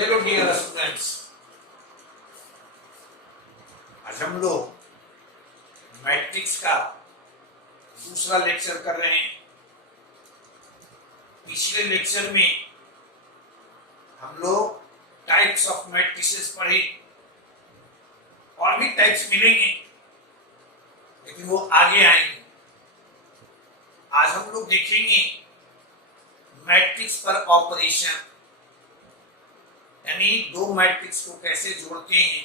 Hello dear students, आज हम लोग मैट्रिक्स का दूसरा लेक्चर कर रहे हैं। पिछले लेक्चर में हम लोग टाइप्स ऑफ मैट्रिसेस पढ़े और भी टाइप्स मिलेंगे लेकिन वो आगे आएंगे। आज हम लोग देखेंगे मैट्रिक्स पर ऑपरेशन, यानी दो मैट्रिक्स को कैसे जोड़ते हैं,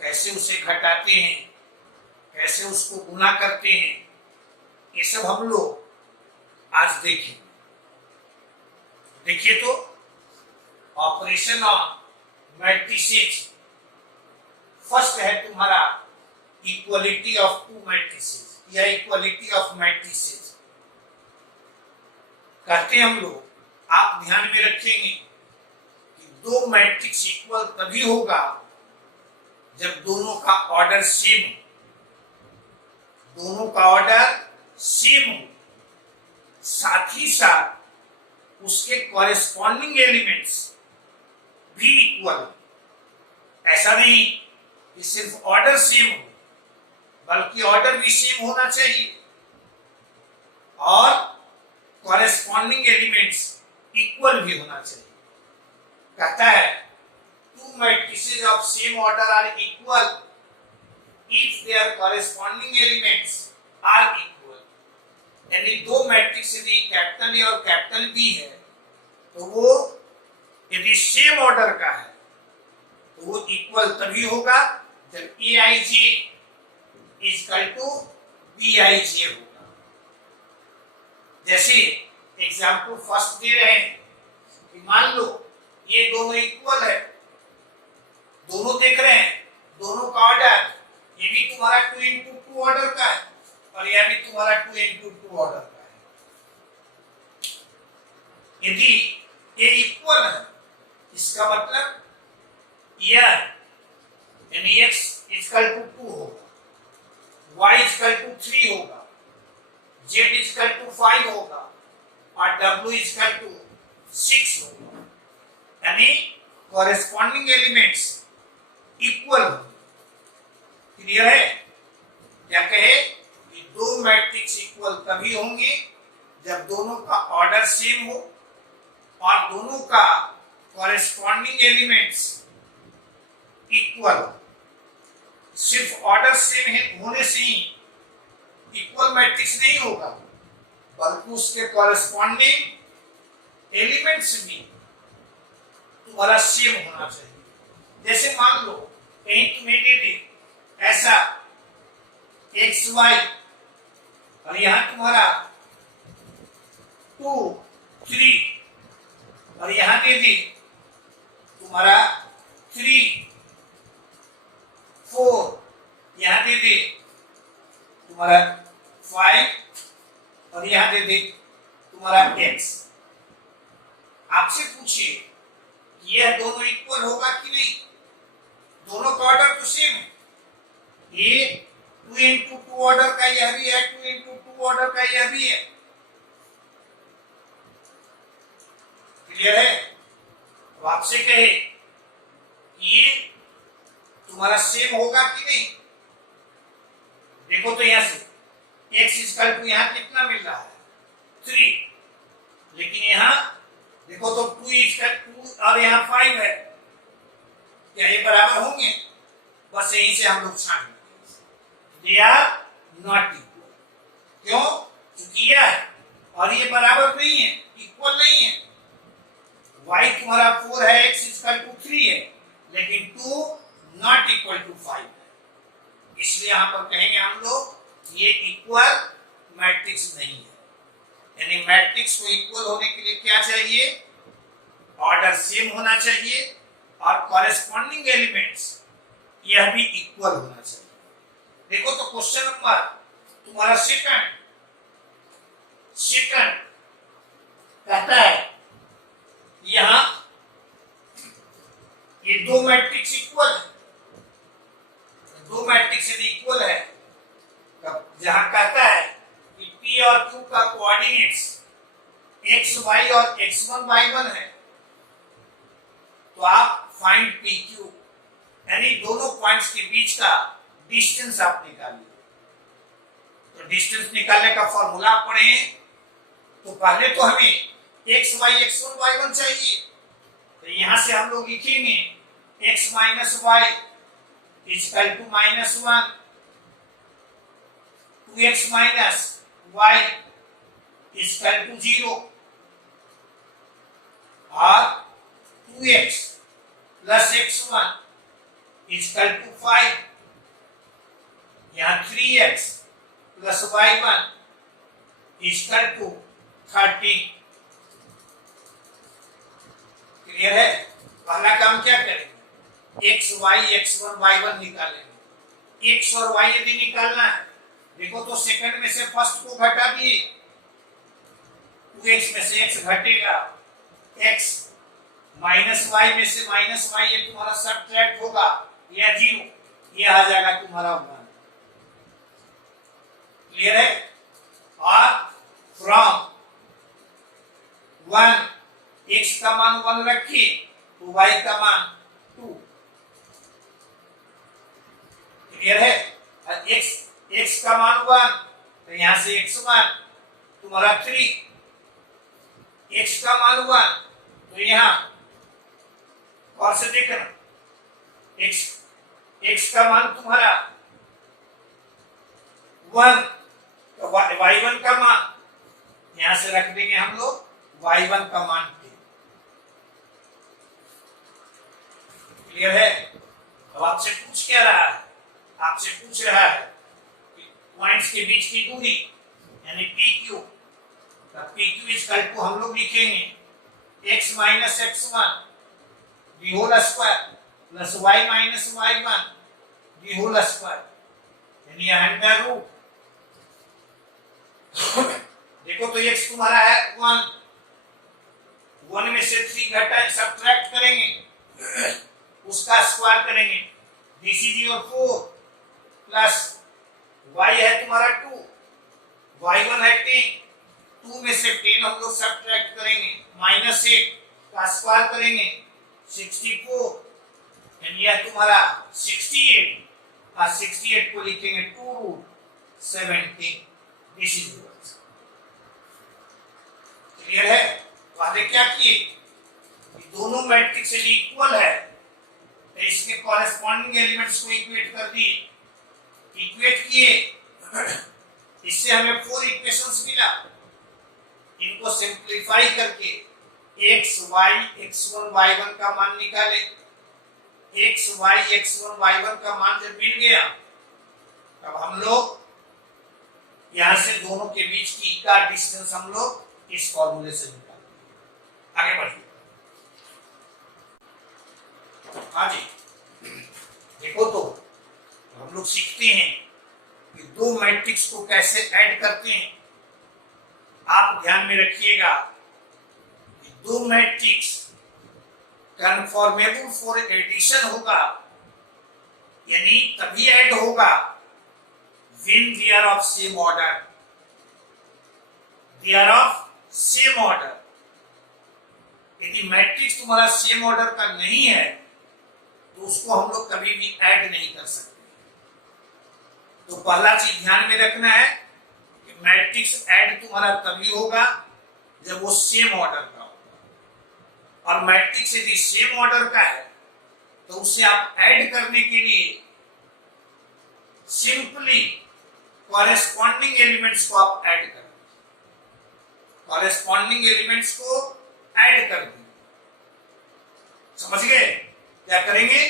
कैसे उसे घटाते हैं, कैसे उसको गुना करते हैं, ये सब हम लोग आज देखेंगे। देखिए तो ऑपरेशन ऑन मैट्रिसेस। फर्स्ट है तुम्हारा इक्वलिटी ऑफ टू मैट्रिसेस या इक्वलिटी ऑफ मैट्रिसेस कहते हैं हम लोग। आप ध्यान में रखेंगे कि दो मैट्रिक्स इक्वल तभी होगा जब दोनों का ऑर्डर सेम हो, दोनों का ऑर्डर सेम हो, साथ ही साथ उसके कॉरेस्पॉन्डिंग एलिमेंट्स भी इक्वल हो। ऐसा नहीं कि सिर्फ ऑर्डर सेम हो, बल्कि ऑर्डर भी सेम होना चाहिए और कॉरेस्पॉन्डिंग एलिमेंट्स इक्वल भी होना चाहिए। कहता है two matrices of same order are equal if their corresponding elements are equal। यानी दो मैट्रिक्स यदि कैपिटल ए और कैपिटल बी है तो वो यदि सेम ऑर्डर का है तो वो इक्वल तभी होगा जब ए आई J equal to B I जे होगा। जैसे एग्जाम्पल फर्स्ट दे रहे हैं कि मान लो ये दोनों इक्वल है, दोनों देख रहे हैं, दोनों का ऑर्डर, ये भी तुम्हारा 2 into 2 ऑर्डर का है और यह भी तुम्हारा 2 into 2 ऑर्डर का है। यदि ये इक्वल है इसका मतलब यह यानी x इक्वल टू 2 होगा, y इक्वल टू 3 होगा, z इक्वल टू 5 होगा और w इक्वल टू 6 होगा। यानी कॉरेस्पॉन्डिंग एलिमेंट्स इक्वल होंगे। क्लियर है? क्या कहे कि दो मैट्रिक्स इक्वल तभी होंगे जब दोनों का ऑर्डर सेम हो और दोनों का कॉरेस्पॉन्डिंग एलिमेंट्स इक्वल हो। सिर्फ ऑर्डर सेम होने से ही इक्वल मैट्रिक्स नहीं होगा, बल्कि उसके कॉरेस्पॉन्डिंग एलिमेंट्स भी तुम्हारा सेम होना चाहिए। जैसे मान लो कहीं तुम्हें दे दे ऐसा एक्स वाई और यहां तुम्हारा 2 3 और यहां दे दे तुम्हारा 3 4, यहां दे दे तुम्हारा 5 और यहां दे दे तुम्हारा x। आपसे पूछिए यह दोनों इक्वल होगा कि नहीं? दोनों का ऑर्डर तो सेम है। ये 2 into 2 ऑर्डर का यह भी है, 2 into 2 ऑर्डर का यह भी है। क्लियर है? अब आपसे कहे ये तुम्हारा सेम होगा कि नहीं? देखो तो यहां से x इक्वल टू यहां कितना मिल रहा है 3, लेकिन यहां देखो तो 2 इक्वल 2 और यहाँ 5 है, क्या ये बराबर होंगे? बस यहीं से हम लोग छान लेंगे दे आर नॉट इक्वल। क्यों? क्योंकि यह और ये बराबर नहीं है, इक्वल नहीं है। y तुम्हारा 4 है, x इक्वल टू 3 है, लेकिन 2 नॉट इक्वल टू 5 है। इसलिए यहां पर कहेंगे हम लोग ये इक्वल मैट्रिक्स नहीं है। यानी मैट्रिक्स को इक्वल होने के लिए क्या चाहिए? ऑर्डर सेम होना चाहिए और कॉरेस्पॉन्डिंग एलिमेंट्स यह भी इक्वल होना चाहिए। देखो तो क्वेश्चन नंबर तुम्हारा सेकंड कहता है यहां ये दो मैट्रिक्स इक्वल है। दो मैट्रिक्स यदि इक्वल है जहां कहता है कि P और Q का कोऑर्डिनेट्स xy और x1 y1 है तो आप फाइंड पी क्यू, यानी दोनों पॉइंट्स के बीच का डिस्टेंस आप निकालिए। तो डिस्टेंस निकालने का फॉर्मूला पढ़े, तो पहले तो हमें x y x1 y1 चाहिए। तो यहां से हम लोग लिखेंगे x minus y equal to -1, 2x minus y equal to 0 और 2x plus x1 equal to 5, यहाँ 3x plus y1 equal to 13। Clear है? पहला काम क्या करेंगे, x y x1 y1 निकालेंगे। x और y यदि निकालना है, देखो तो सेकंड में से फर्स्ट को घटा दिए, 2x में से x घटेगा, x माइनस y में से माइनस y ये तुम्हारा सब्ट्रैक्ट होगा, या 0, ये आ जाएगा तुम्हारा 1। क्लियर है? और फ्रॉम 1 x का मान 1 रखिए तो y का मान 2। क्लियर है? और x का मान 1 तो यहां से x1 तुम्हारा 3, x का मान 1 तो यहां और से देखना, x का मान तुम्हारा 1 तो y1 का मान यहां से रख देंगे हम लोग y1 का मान 10। क्लियर है? अब आपसे पूछ क्या रहा है, आपसे पूछ रहा है कि पॉइंट्स के बीच की दूरी यानी PQ, तो PQ इक्वल टू हम लोग लिखेंगे x minus x1 the whole square plus y minus y1 the whole square, यानी अंडर रूट। देखो तो x तुम्हारा है 1, 1 में से 3 घटा सब्ट्रैक्ट करेंगे, उसका स्क्वायर करेंगे, this is your 4 plus y है तुम्हारा 2, y1 है 10, 2 में से 10 हम लोग सब्ट्रैक्ट करेंगे, -8 का स्क्वायर करेंगे 64, यानी यह तुम्हारा 68, और 68 को लिखेंगे 2 root 17। This is your answer. Clear है? तो आगे क्या किए, दोनों मैट्रिक्स यदि इक्वल है तो इसके कॉरेस्पॉन्डिंग एलिमेंट्स को इक्वेट कर दिए, इक्वेट किए, इससे हमें 4 इक्वेशंस मिला। इनको सिंपलीफाई करके x y x1 y1 का मान निकाले। x y x1 y1 का मान जब मिल गया, तब हम लोग यहां से दोनों के बीच की का डिस्टेंस हम लोग इस फॉर्मूले से निकालेंगे। आगे बढ़िए। हाँ जी, देखो तो हम लोग सीखते हैं कि दो मैट्रिक्स को कैसे ऐड करते हैं। आप ध्यान में रखिएगा कि दो मैट्रिक्स कन्फॉर्मेबल फॉर एडिशन होगा, यानी तभी ऐड होगा when they are of same order, they are of same order। यदि मैट्रिक्स तुम्हारा सेम ऑर्डर का नहीं है तो उसको हम लोग कभी भी ऐड नहीं कर सकते। तो पहला चीज ध्यान में रखना है कि मैट्रिक्स ऐड तुम्हारा तभी होगा जब वो सेम ऑर्डर का होगा, और मैट्रिक्स यदि सेम ऑर्डर का है तो उसे आप ऐड करने के लिए सिंपली कॉरेस्पॉन्डिंग एलिमेंट्स को आप ऐड कर, कॉरेस्पॉन्डिंग एलिमेंट्स को ऐड कर देंगे। समझ गए? क्या करेंगे?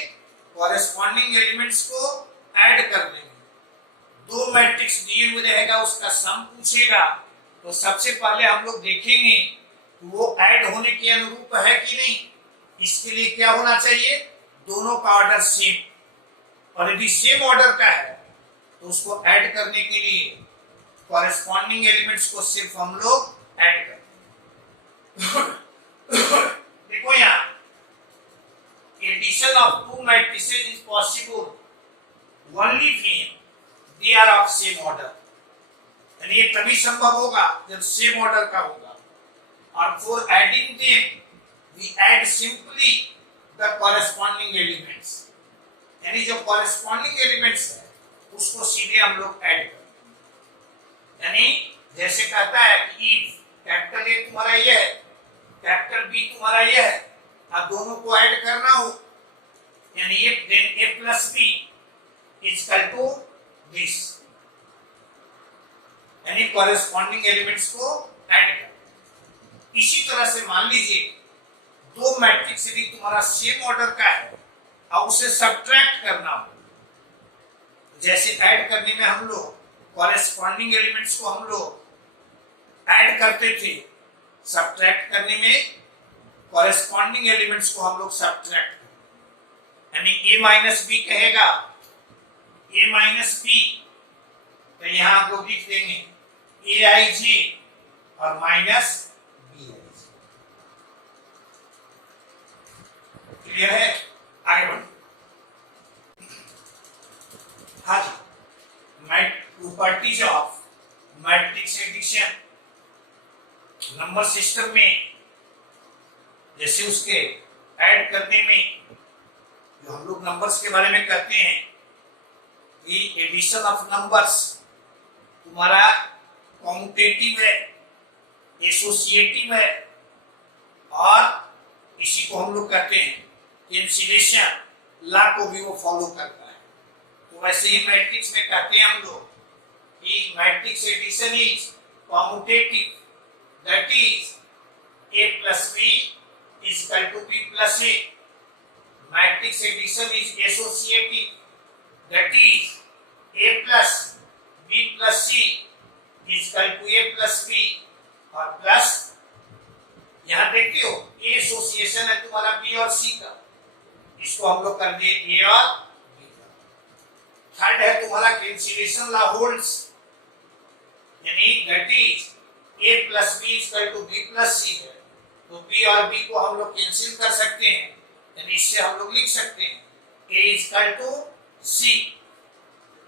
कॉरेस्पॉन्डिंग एलिमेंट्स को ऐड कर देंगे। दो मैट्रिक्स दिए हुए रहेगा, उसका सम पूछेगा, तो सबसे पहले हम लोग देखेंगे कि वो ऐड होने के अनुरूप है कि नहीं। इसके लिए क्या होना चाहिए? दोनों का ऑर्डर सेम, और यदि सेम ऑर्डर का है तो उसको ऐड करने के लिए कॉरेस्पॉन्डिंग एलिमेंट्स को सिर्फ हम लोग ऐड करेंगे। देखो यहाँ addition of two matrices is possible only when they are of same order, यानी ये तभी संभव होगा जब सेम ऑर्डर का होगा। और for adding them we add simply the corresponding elements, यानी जो कॉरेस्पॉन्डिंग एलिमेंट्स है उसको सीधे हम लोग ऐड करते हैं। यानी जैसे कहता है कि इफ कैपिटल ए तुम्हारा ये है, कैपिटल बी तुम्हारा ये है, अब दोनों को ऐड करना हो, यानी ये then A plus B is equal to this, यानी कॉरेस्पॉन्डिंग एलिमेंट्स को ऐड कर। इसी तरह से मान लीजिए दो मैट्रिक्स यदि तुम्हारा सेम ऑर्डर का है और उसे सब्ट्रैक्ट करना हो, जैसे ऐड करने में हम लोग कॉरेस्पॉन्डिंग एलिमेंट्स को हम लोग ऐड करते थे, सब्ट्रैक्ट करने में कॉरेस्पॉन्डिंग एलिमेंट्स को हम लोग सब्ट्रैक्ट करते, यानी a माइनस बी कहेगा a माइनस बी, तो यहां आप लोग लिख देंगे ए आई जी और minus B I J. Clear है? आगे बढ़ो। हाँ जी, properties of matrix addition number system में, जैसे उसके ऐड करने में जो हम लोग नंबर्स के बारे में कहते हैं कि एडिशन ऑफ नंबर्स तुम्हारा कॉम्यूटेटिव है, एसोसिएटिव है, और इसी को हम लोग कहते हैं कैंसिलेशन लॉ को भी वो फॉलो करता है। तो वैसे ही मैट्रिक्स में कहते हैं हम लोग कि matrix addition is commutative, that is a plus b is equal to b plus a. Matrix addition is associative, that is a plus b plus c is equal to a plus b, और plus यहां देखते हो a association है तुम्हारा b और c का, इसको हम लोग कर दिए a और b का। थर्ड है तुम्हारा कैंसिलेशन लॉ होल्ड्स, यानी that is a plus b is equal to b plus c है, तो b और b को हम लोग कैंसिल कर सकते हैं, यानी इससे हम लोग लिख सकते हैं a is equal to c।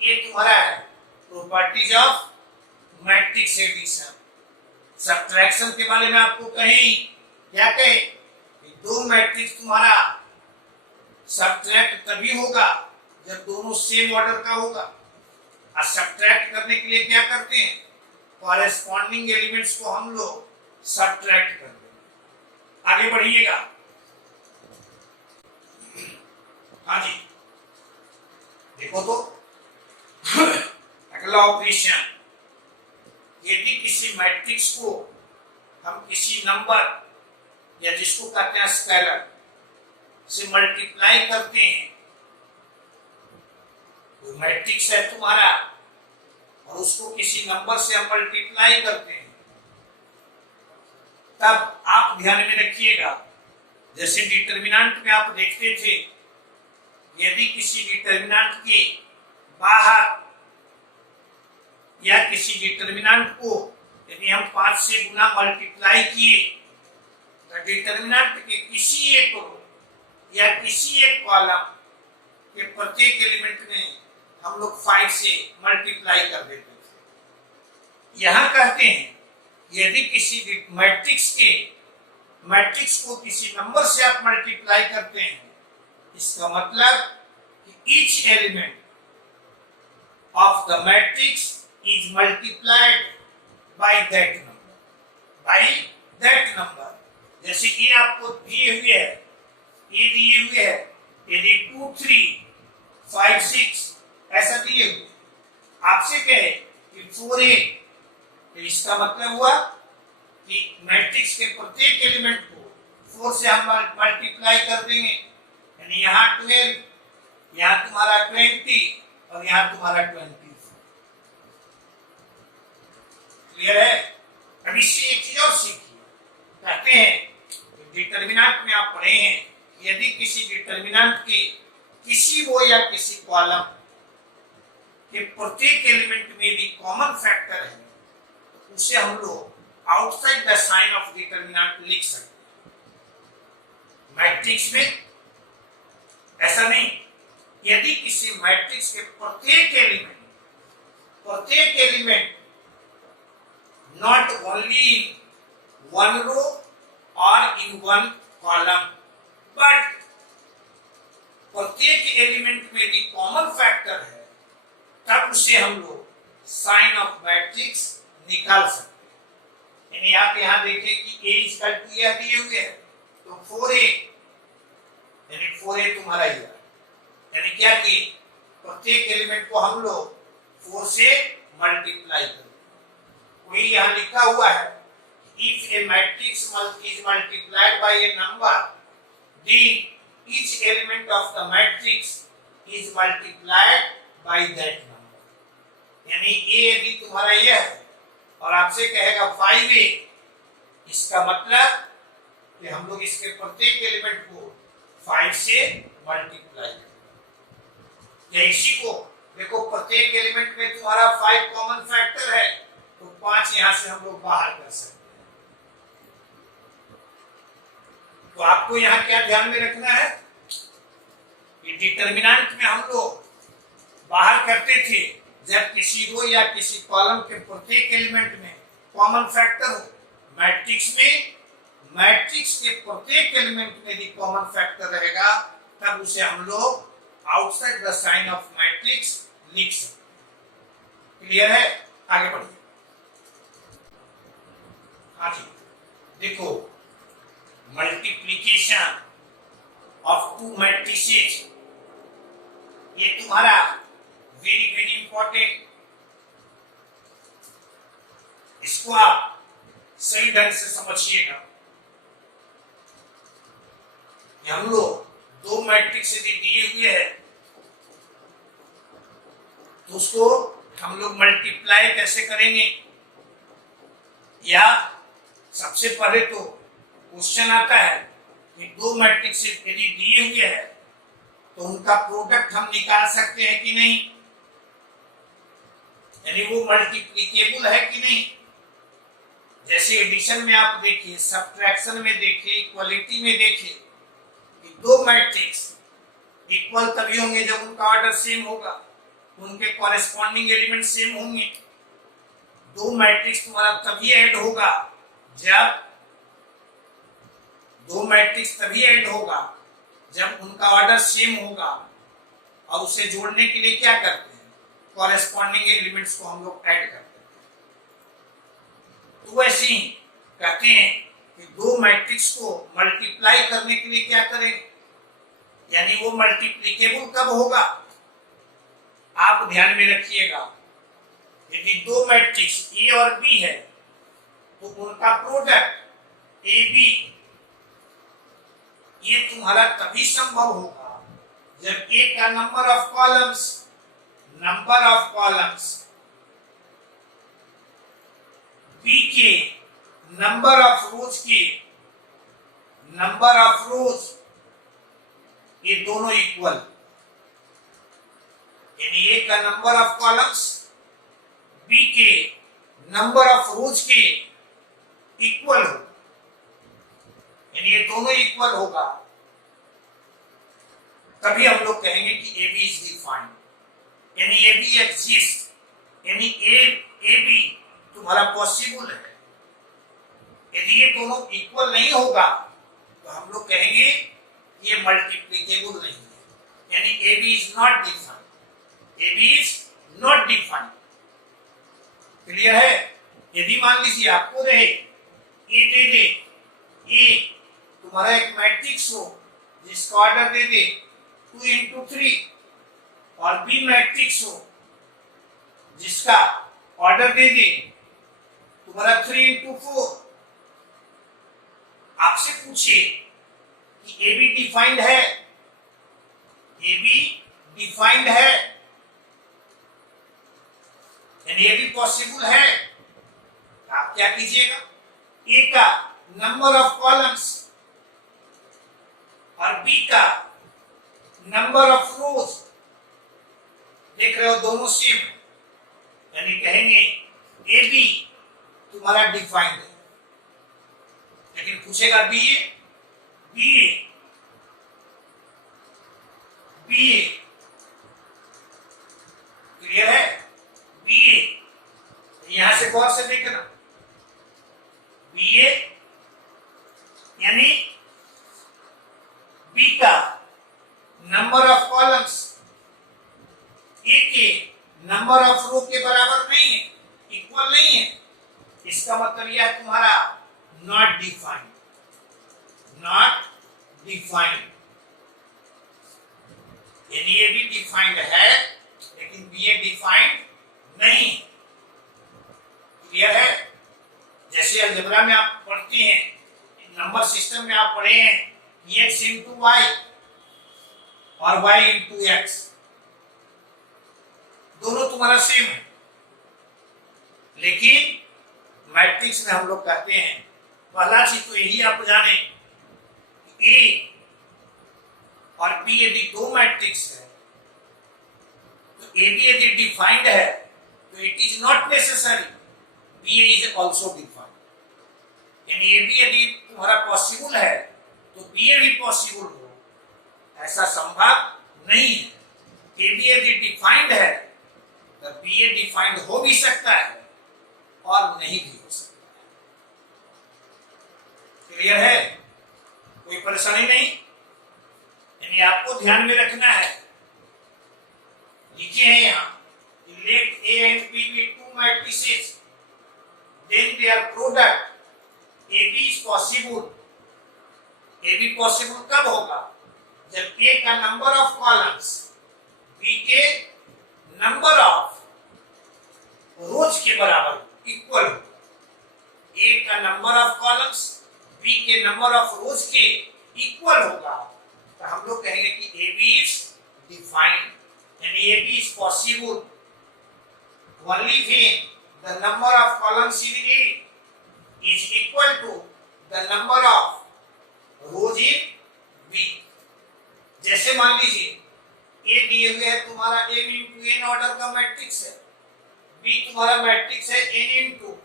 ये तुम्हारा है properties of matrix addition. Subtraction के बारे में आपको कहीं क्या कहे कि दो मैट्रिक्स तुम्हारा सब्ट्रैक्ट तभी होगा जब दोनों सेम ऑर्डर का होगा, और सब्ट्रैक्ट करने के लिए क्या करते हैं, कॉरेस्पॉन्डिंग एलिमेंट्स को हम लोग सब्ट्रैक्ट करते हैं। आगे बढ़िएगा। हाँ जी, देखो तो अगला ऑपरेशन, यदि किसी मैट्रिक्स को हम किसी नंबर या जिसको कहते हैं स्केलर से मल्टीप्लाई करते हैं, तो मैट्रिक्स है तुम्हारा और उसको किसी नंबर से हम मल्टीप्लाई करते हैं, तब आप ध्यान में रखिएगा, जैसे डिटरमिनेंट में आप देखते थे, यदि किसी डिटरमिनेंट के बाहर या किसी डिटरमिनेंट को यदि हम 5 से गुना मल्टीप्लाई किए, तो डिटरमिनेंट के किसी एक रो या किसी एक कॉलम के प्रत्येक एलिमेंट में हम लोग 5 से मल्टीप्लाई कर देते थे। यहां कहते हैं यदि किसी मैट्रिक्स को किसी नंबर से आप मल्टीप्लाई करते हैं, इसका मतलब कि each element of the matrix is multiplied by that number. जैसे कि आपको दिए हुए है, ये दिए हुए है, यदि 2 3 5 6 ऐसा दिए हुए, आपसे कहे कि 4 8, तो इसका मतलब हुआ कि मैट्रिक्स के प्रत्येक एलिमेंट को 4 से हम मल्टीप्लाई कर देंगे, यानी यहाँ 12, यहाँ तुम्हारा 20 और यहाँ तुम्हारा 20। क्लियर है? अब इससे एक चीज और सीखिए, कहते हैं डिटरमिनेंट में आप पढ़े हैं, यदि किसी डिटरमिनेंट के किसी वो या किसी कॉलम के प्रत्येक एलिमेंट में भी कॉमन फैक्टर है, तो उसे हम लोग outside the sign of determinant लिख सकते हैं। मैट्रिक्स में ऐसा नहीं, यदि किसी मैट्रिक्स के प्रत्येक element not only in one row or in one column, but प्रत्येक एलिमेंट में भी कॉमन फैक्टर है, तब उसे हम लोग साइन ऑफ मैट्रिक्स निकाल सकते हैं। यानी आप यहां देखें कि a इक्वल टू यह दिए हुए है, तो 4a, यानी 4a तुम्हारा ये है। यानी क्या किए, प्रत्येक एलिमेंट को हम लोग 4 से मल्टीप्लाई करें। वही यहां लिखा हुआ है, if A matrix is multiplied by A number, then each element of the matrix is multiplied by that number। यानी a यदि तुम्हारा यह है और आपसे कहेगा 5a, इसका मतलब कि हम लोग इसके प्रत्येक एलिमेंट को 5 से मल्टीप्लाई करें। या इसी को देखो, प्रत्येक एलिमेंट में तुम्हारा 5 कॉमन फैक्टर है, तो 5 यहां से हम लोग बाहर कर सकते हैं। तो आपको यहां क्या ध्यान में रखना है कि डिटरमिनेंट में हम लोग बाहर करते थे जब किसी रो या किसी कॉलम के प्रत्येक एलिमेंट में कॉमन फैक्टर हो। मैट्रिक्स में मैट्रिक्स के प्रत्येक एलिमेंट में भी कॉमन फैक्टर रहेगा, तब उसे हम लोग outside the sign of matrix लिख सकते। क्लियर है? आगे बढ़िए। हाँ जी, देखो, मल्टीप्लिकेशन ऑफ टू मैट्रिसेस, ये तुम्हारा वेरी वेरी इंपॉर्टेंट। इसको आप सही ढंग से समझिएगा। हम लोग दो मैट्रिक्स यदि दिए हुए हैं, तो उसको हम लोग मल्टीप्लाई कैसे करेंगे? या सबसे पहले तो क्वेश्चन आता है कि दो मैट्रिक्स यदि दिए हुए हैं तो उनका प्रोडक्ट हम निकाल सकते हैं कि नहीं, यानी वो मल्टीप्लिकेबल है कि नहीं। जैसे एडिशन में आप देखिए, सब्ट्रैक्शन में देखिए, इक्वलिटी में देखिए कि दो मैट्रिक्स इक्वल तभी होंगे जब उनका ऑर्डर सेम होगा, उनके कॉरेस्पॉन्डिंग एलिमेंट सेम होंगे। दो मैट्रिक्स तुम्हारा तभी ऐड होगा जब उनका ऑर्डर सेम होगा, और उसे जोड़ने के लिए क्या करते हैं, कॉरेस्पॉन्डिंग एलिमेंट्स को हम लोग ऐड करते हैं। तो वैसे ही कहते हैं कि दो मैट्रिक्स को मल्टीप्लाई करने के लिए क्या करें, यानी वो मल्टीप्लिकेबल कब होगा, आप ध्यान में रखिएगा। यदि दो मैट्रिक्स ए और बी है तो उनका प्रोडक्ट ए बी, ये तुम्हारा तभी संभव होगा जब ए का नंबर ऑफ कॉलम्स बी के नंबर ऑफ रोज ये दोनों इक्वल, यानी ए का नंबर ऑफ कॉलम्स बी के नंबर ऑफ रोज के इक्वल हो, यानी ये दोनों इक्वल होगा, तभी हम लोग कहेंगे कि ए बी इज डिफाइंड, यानी ए बी एग्जिस्ट, यानी ए बी तुम्हारा पॉसिबल है। यदि ये दोनों इक्वल नहीं होगा तो हम लोग कहेंगे ये मल्टीप्लिकेबल नहीं है, यानी A B is not defined, A B is not defined. Clear है? यदि मान लीजिए आपको रहे ए दे दे, ए तुम्हारा एक मैट्रिक्स हो जिसका ऑर्डर दे दे 2 into 3, और बी मैट्रिक्स हो जिसका ऑर्डर दे दे तुम्हारा 3 into 4, आपसे पूछे कि ए बी डिफाइंड है, ए बी डिफाइंड है, यानी ए बी पॉसिबल है, आप क्या कीजिएगा, ए का नंबर ऑफ कॉलम्स और बी का नंबर ऑफ रोज, देख रहे हो दोनों सेम, यानी कहेंगे ए बी तुम्हारा डिफाइंड है। लेकिन पूछेगा बी ए, क्लियर है? बी ए, यहां से गौर से देखना, बी ए यानी बी का नंबर इसका मतलब यह है तुम्हारा नॉट डिफाइंड, नॉट डिफाइंड। यानी ये भी डिफाइंड है लेकिन बी ए डिफाइंड नहीं। क्लियर है? जैसे अलजेब्रा में आप पढ़ते हैं, नंबर सिस्टम में आप पढ़े हैं x इंटू वाई और y इंटू एक्स, दोनों तुम्हारा सेम है। लेकिन मैट्रिक्स में हम लोग कहते हैं पहला चीज तो यही आप जाने, ए और बी यदि दो मैट्रिक्स है तो ए बी यदि डिफाइंड है तो it is not necessary B A is also defined. यानी ए बी यदि तुम्हारा पॉसिबल है तो बी ए भी पॉसिबल हो, ऐसा संभव नहीं है। ए बी यदि डिफाइंड है तो बी ए डिफाइंड हो भी सकता है और नहीं भी हो सकता है। क्लियर है? कोई परेशानी नहीं। यानी आपको ध्यान में रखना है, लिखे हैं यहां let A and B be two matrices then their product A B is possible. A B possible कब होगा? जब ए का नंबर ऑफ कॉलम्स बी के नंबर ऑफ रोज के बराबर इक्वल होगा। ए का नंबर ऑफ कॉलम्स बी के नंबर ऑफ रोज के इक्वल होगा तो हम लोग कहेंगे कि ए बी इज डिफाइंड, यानी A B is possible only when the number of columns in A is equal to the number of rows in B। जैसे मान लीजिए ए दिए हुए है तुम्हारा m इंटू एन ऑर्डर का मैट्रिक्स है, बी तुम्हारा मैट्रिक्स है n इंटू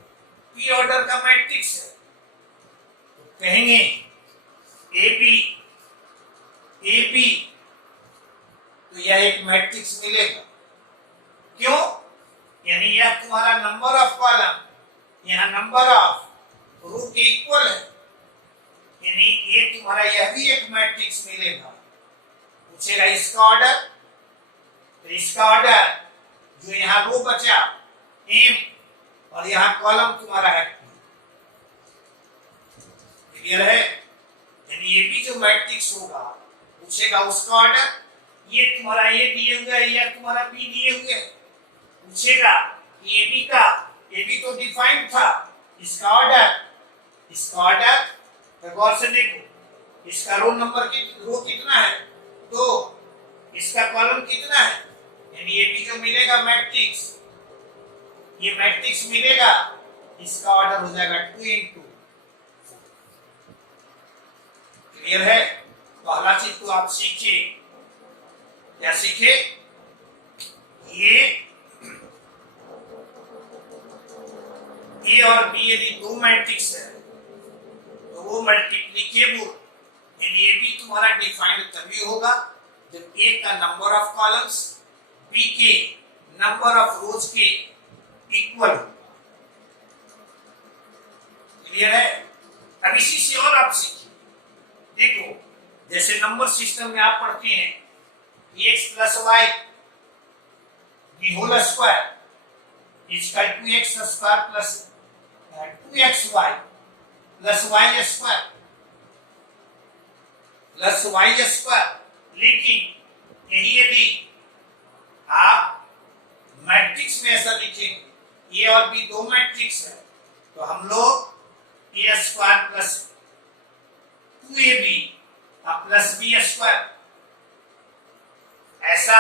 p ऑर्डर का मैट्रिक्स है, तो कहेंगे ए बी तो यह एक मैट्रिक्स मिलेगा। क्यों? यानी यह तुम्हारा नंबर ऑफ कॉलम यहां नंबर ऑफ रो के इक्वल है, यानी ये तुम्हारा यह भी एक मैट्रिक्स मिलेगा। पूछेगा इसका ऑर्डर, तो इसका ऑर्डर जो यहां रो बचा m और यहां कॉलम तुम्हारा है। क्लियर है? यानी ये भी जो मैट्रिक्स होगा पूछेगा उसका ऑर्डर, ये तुम्हारा ए दिए हुए है या तुम्हारा बी दिए हुए है, पूछेगा कि ए बी का, ए बी तो डिफाइंड था, इसका ऑर्डर तो गौर से देखो, इसका रो नंबर रो कितना है 2, इसका कॉलम कितना है, यानी ए बी जो मिलेगा मैट्रिक्स, ये मैट्रिक्स मिलेगा, इसका ऑर्डर हो जाएगा 2 इंटू। क्लियर है? पहला चीज तो आप सीखे, क्या सीखे? ये ए और बी यदि दो मैट्रिक्स है तो वो मल्टीप्लिकेबल, यानी ए बी तुम्हारा डिफाइंड तभी होगा जब ए का नंबर ऑफ कॉलम्स बी के नंबर ऑफ रोज के इक्वल होगा। क्लियर है? अब इसी से और आप सीखिए। देखो जैसे नंबर सिस्टम में आप पढ़ते हैं x plus y the whole square is equal to x square plus 2xy plus y square plus y square. लेकिन यही यदि आप मैट्रिक्स में ऐसा लिखेंगे, ए और बी दो मैट्रिक्स है, तो हम लोग A square plus 2ab plus B square ऐसा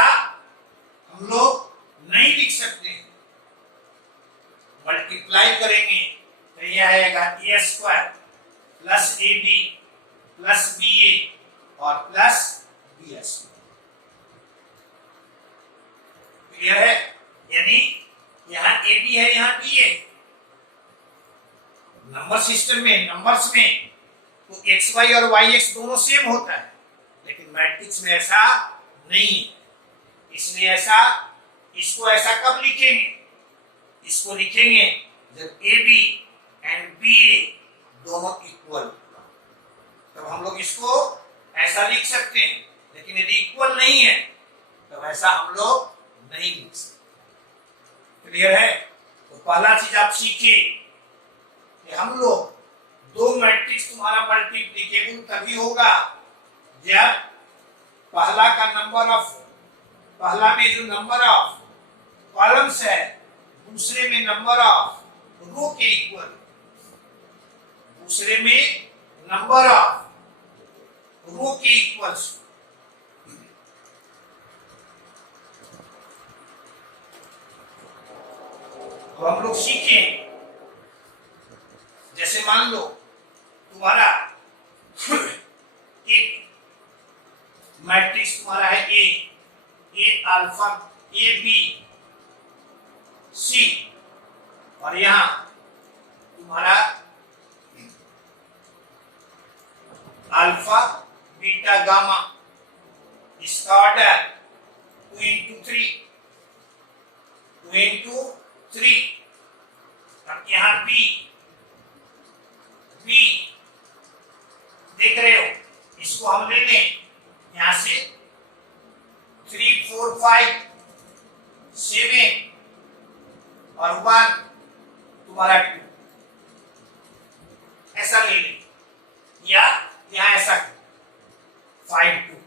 हम लोग नहीं लिख सकते हैं। मल्टीप्लाई करेंगे तो यह आएगा A square plus A B plus B A और प्लस बी स्क्वायर। क्लियर है? यानी यहाँ ए बी है, यहाँ बी ए। नंबर सिस्टम में, नंबर्स में तो एक्स वाई और वाई एक्स दोनों सेम होता है, लेकिन मैट्रिक्स में ऐसा नहीं है। इसलिए ऐसा, इसको ऐसा कब लिखेंगे? इसको लिखेंगे जब ए बी एंड बी ए दोनों इक्वल, तब हम लोग इसको ऐसा लिख सकते हैं। लेकिन यदि इक्वल नहीं है तब ऐसा हम लोग नहीं लिख सकते। क्लियर है? तो पहला चीज आप सीखिए कि हम लोग दो मैट्रिक्स तुम्हारा मल्टीप्लीकेबल तभी होगा जब पहला में जो नंबर ऑफ कॉलम्स है दूसरे में नंबर ऑफ रो के इक्वल, दूसरे में नंबर ऑफ रो के इक्वल्स। तो हम लोग सीखें, जैसे मान लो तुम्हारा एक मैट्रिक्स तुम्हारा है ए अल्फा ए बी सी, और यहां तुम्हारा अल्फा बीटा गामा, इसका ऑर्डर 2 into 3 अब यहां बी देख रहे हो, इसको हम ले लें यहां से 3 4 5 7 और 1 तुम्हारा 2, ऐसा ले लें, या यहां ऐसा 5 2।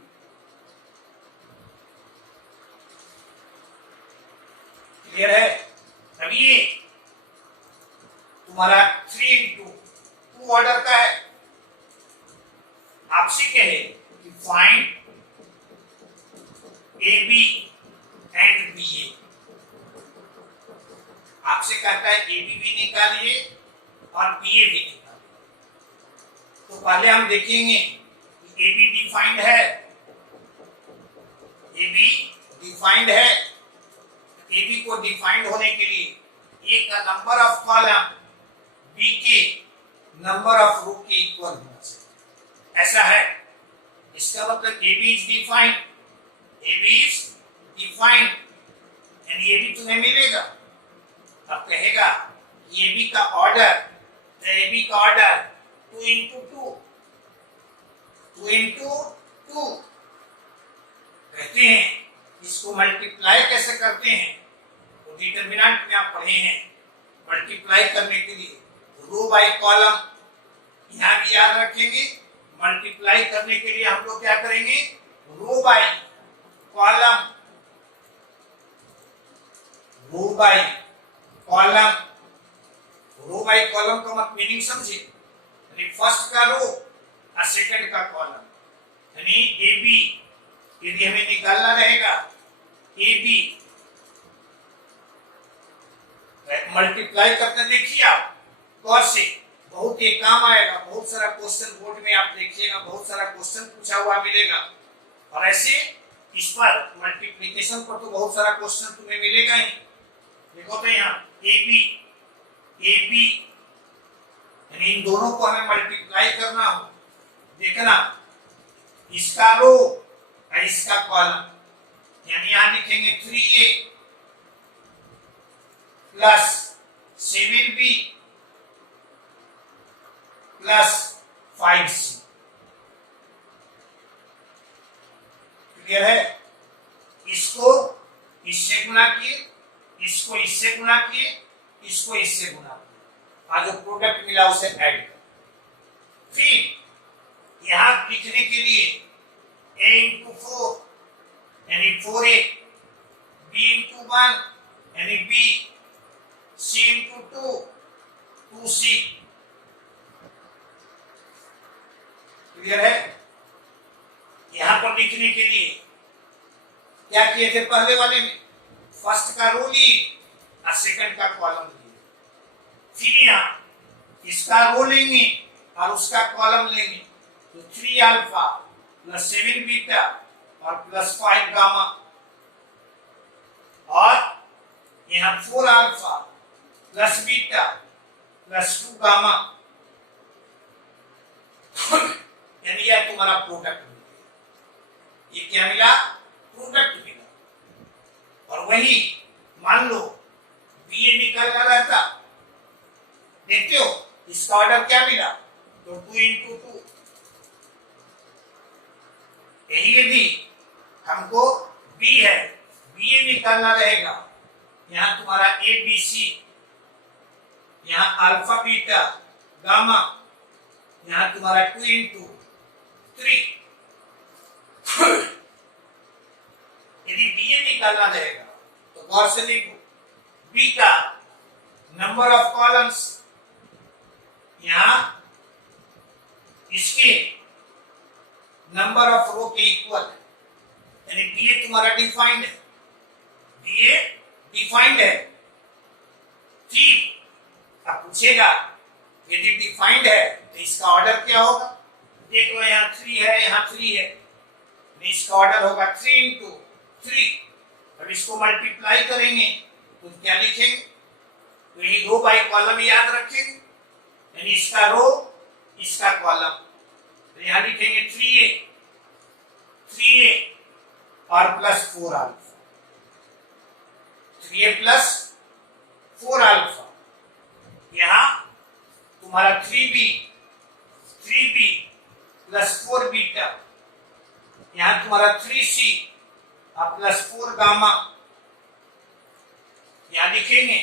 क्लियर है? अब ये तुम्हारा 3 into 2 ऑर्डर का है। आपसे कहे कि find A B and B A, आपसे कहता है ए बी भी निकालिए और बी ए भी निकालिए। तो पहले हम देखेंगे कि ए बी डिफाइंड है, ए बी डिफाइंड है। ए बी को डिफाइंड होने के लिए ए का नंबर ऑफ कॉलम बी के नंबर ऑफ रो के इक्वल होना चाहिए, ऐसा है। इसका मतलब A B is defined, A B is defined and A B तुम्हें मिलेगा। अब कहेगा ए बी का ऑर्डर, तो ए बी का ऑर्डर 2 into 2 कहते हैं। इसको मल्टीप्लाई कैसे करते हैं, वो डिटरमिनेंट में आप पढ़े हैं। मल्टीप्लाई करने के लिए रो बाय कॉलम यहां भी याद रखेंगे। मल्टीप्लाई करने के लिए हम लोग क्या करेंगे, row by column, row by column. Row by column का मतलब मीनिंग समझिए, यानी फर्स्ट का रो और सेकंड का कॉलम, यानी ए बी यदि हमें निकालना रहेगा ए बी, मल्टीप्लाई करके देखिए आप गौर से, बहुत ये काम आएगा। बहुत सारा क्वेश्चन बोर्ड में आप देखिएगा, बहुत सारा क्वेश्चन पूछा हुआ मिलेगा। और ऐसे इस पर मल्टीप्लिकेशन पर तो बहुत सारा क्वेश्चन तुम्हें मिलेगा ही। देखो तो यहाँ ए बी यानी इन दोनों को हमें मल्टीप्लाई करना हो। देखना इसका रो और इसका कॉलम, यानी यहां लिखेंगे 3a plus 7b plus 5c। Clear है? इसको इससे गुणा किए, इसको इससे गुणा किए, इसको इससे गुणा किए, और जो प्रोडक्ट मिला उसे ऐड कर। फिर यहां लिखने के लिए a into 4 यानी 4a, b into 1 यानी b, c into 2 2c। Clear है? यहां पर लिखने के लिए क्या किए थे, पहले वाले में फर्स्ट का रो लिए और सेकंड का कॉलम लिए। फिर यहां इसका रो लेंगे और उसका कॉलम लेंगे, तो 3 अल्फा प्लस 7 बीटा और प्लस 5 गामा, और यहां 4 alpha plus beta plus 2 gamma, यानी यह तुम्हारा प्रोडक्ट मिला। ये क्या मिला, प्रोडक्ट मिला। और वही मान लो बी ए निकालना रहता, देखते हो इसका ऑर्डर क्या मिला, तो 2 into 2। यही यदि हमको बी है, बी ए निकालना रहेगा, यहां तुम्हारा ए बी सी, यहां अल्फा बीटा गामा, यहां तुम्हारा 2 इंटू 3। यदि बीए निकालना रहेगा तो गौर से देखो, बी का नंबर ऑफ कॉलम्स यहां इसके नंबर ऑफ रो के इक्वल है, यानी बीए तुम्हारा डिफाइंड है, बीए डिफाइंड है। ठीक, अब पूछेगा यदि डिफाइंड है तो इसका ऑर्डर क्या होगा? देखो यहाँ 3 है, यहाँ 3 है, तो इसका ऑर्डर होगा 3 इंटू 3। अब इसको मल्टीप्लाई करेंगे तो क्या लिखेंगे? तो यही रो बाई कॉलम याद रखेंगे, यानी इसका रो इसका कॉलम। तो यहां लिखेंगे 3a और plus 4 alpha, 3a plus 4 alpha. यहां तुम्हारा 3b प्लस 4 बीटा, यहां तुम्हारा 3c और प्लस 4 गामा। यहां लिखेंगे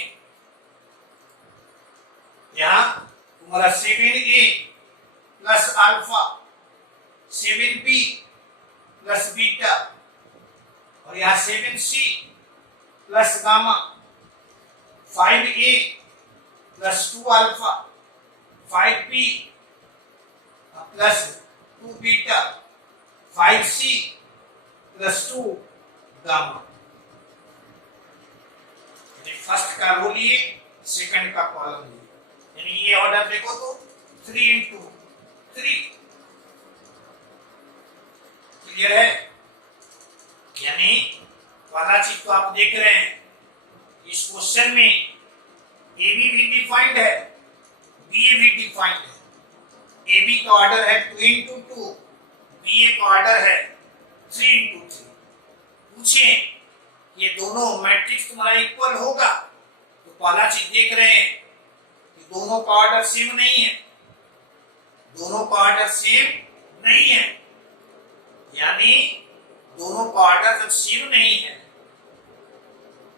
यहां तुम्हारा 7a plus alpha, 7b plus beta, और यहां 7c plus gamma, 5a plus 2 alpha, 5b plus 2 beta, 5c plus 2 gamma. First का रो लिए, सेकंड का कॉलम लिए, यानी ये ऑर्डर देखो तो 3 इंटू 3। क्लियर है? यानी पहला चीज तो आप देख रहे हैं, इस क्वेश्चन में ए बी भी डिफाइंड है, बी ए भी डिफाइंड है। ए बी का ऑर्डर है 2 इंटू 2, बी ए का ऑर्डर है 3 इंटू 3। पूछे ये दोनों मैट्रिक्स तुम्हारा इक्वल होगा? तो पहला चीज देख रहे हैं कि दोनों का ऑर्डर सेम नहीं है, दोनों का ऑर्डर सेम नहीं है, यानी दोनों का ऑर्डर जब सेम नहीं है,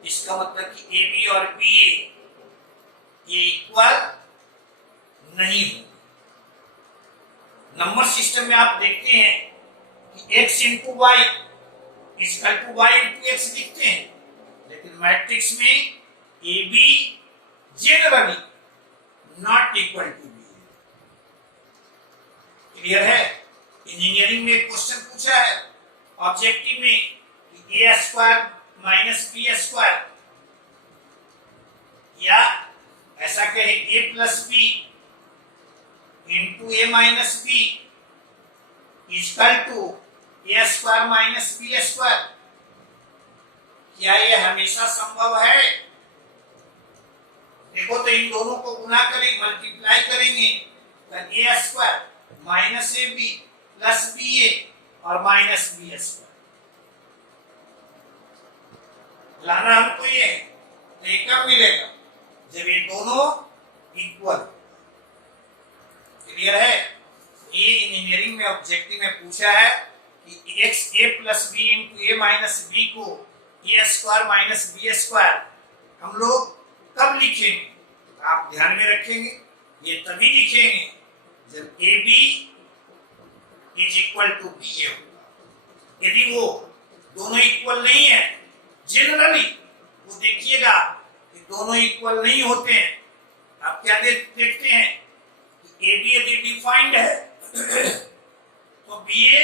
इसका मतलब कि ए बी और बी ए ये इक्वल नहीं होंगे। नंबर सिस्टम में आप देखते हैं कि x into Y equal to Y into X लिखते हैं, लेकिन मैट्रिक्स में A B generally not equal to B. Clear है? इंजीनियरिंग में एक क्वेश्चन पूछा है ऑब्जेक्टिव में कि A square minus B square, या ऐसा कहे A plus B into A minus B equal to A square minus B square. क्या ये हमेशा संभव है? देखो तो इन दोनों को गुना करेंगे, मल्टीप्लाई करेंगे, तो A square minus A B plus B A और माइनस बी स्क्वायर लाना हमको ये है। तो ये कब मिलेगा? जब ये दोनों इक्वल। क्लियर है? ये इंजीनियरिंग में ऑब्जेक्टिव में पूछा है कि x A plus B into A minus B को ए स्क्वायर माइनस बी स्क्वायर हम लोग कब लिखेंगे? आप ध्यान में रखेंगे, ये तभी लिखेंगे जब A B is equal to B A होगा। यदि वो दोनों इक्वल नहीं है, जनरली वो देखिएगा कि दोनों इक्वल नहीं होते हैं, आप क्या देखते हैं कि ए बी यदि डिफाइंड है तो B A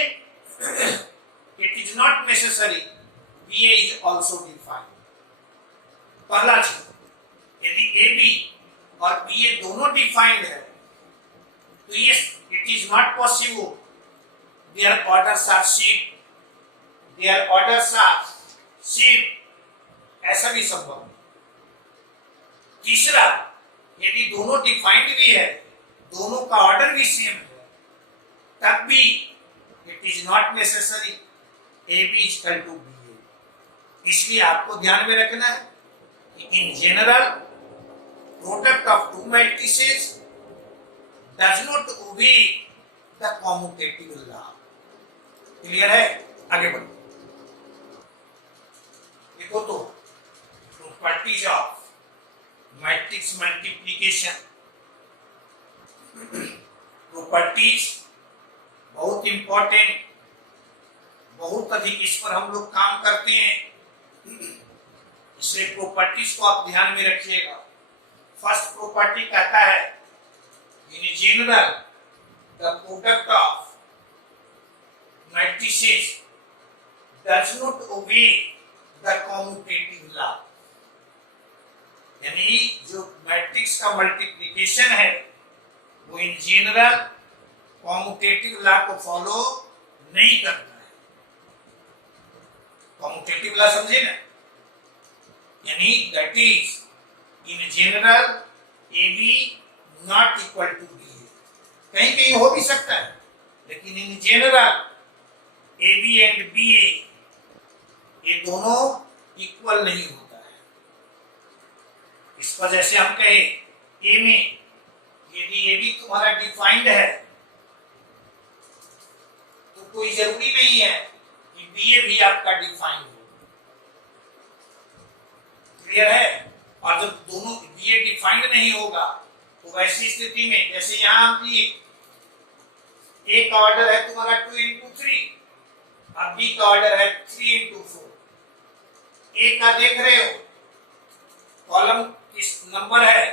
it is not necessary B A is also defined. पहला चीज, यदि ए बी और बी ए दोनों डिफाइंड है तो ये it is not possible their orders are same, their orders are same, ऐसा भी संभव है। तीसरा, यदि दोनों डिफाइंड भी है, दोनों का ऑर्डर भी सेम है, तब भी it is not necessary A B equal to B A. इसलिए आपको ध्यान में रखना है कि in general product of two matrices does not obey the commutative law. Clear है? आगे बढ़ो। देखो तो properties of matrix multiplication. Properties बहुत इंपॉर्टेंट, बहुत अधिक इस पर हम लोग काम करते हैं, इसलिए प्रॉपर्टीज को आप ध्यान में रखिएगा। फर्स्ट प्रॉपर्टी कहता है in general the product of matrices does not obey the commutative law, यानी जो मैट्रिक्स का मल्टीप्लिकेशन है वो इन जनरल कॉम्यूटेटिव लॉ को फॉलो नहीं करता है। कॉम्यूटेटिव लॉ समझे ना, यानी that is in general A B not equal to B. कहीं कहीं हो भी सकता है, लेकिन in general A B and B A ये दोनों इक्वल नहीं होता है। इस पर जैसे हम कहे ए में यदि ए बी तुम्हारा डिफाइंड है तो कोई जरूरी नहीं है कि बी ए भी आपका डिफाइंड हो। क्लियर है? और जब दोनों बी ए डिफाइंड नहीं होगा तो वैसी स्थिति में जैसे यहां हम दिए ए का ऑर्डर है तुम्हारा 2 into 3 और बी का ऑर्डर है 3 into 4। ए का देख रहे हो कॉलम किस नंबर है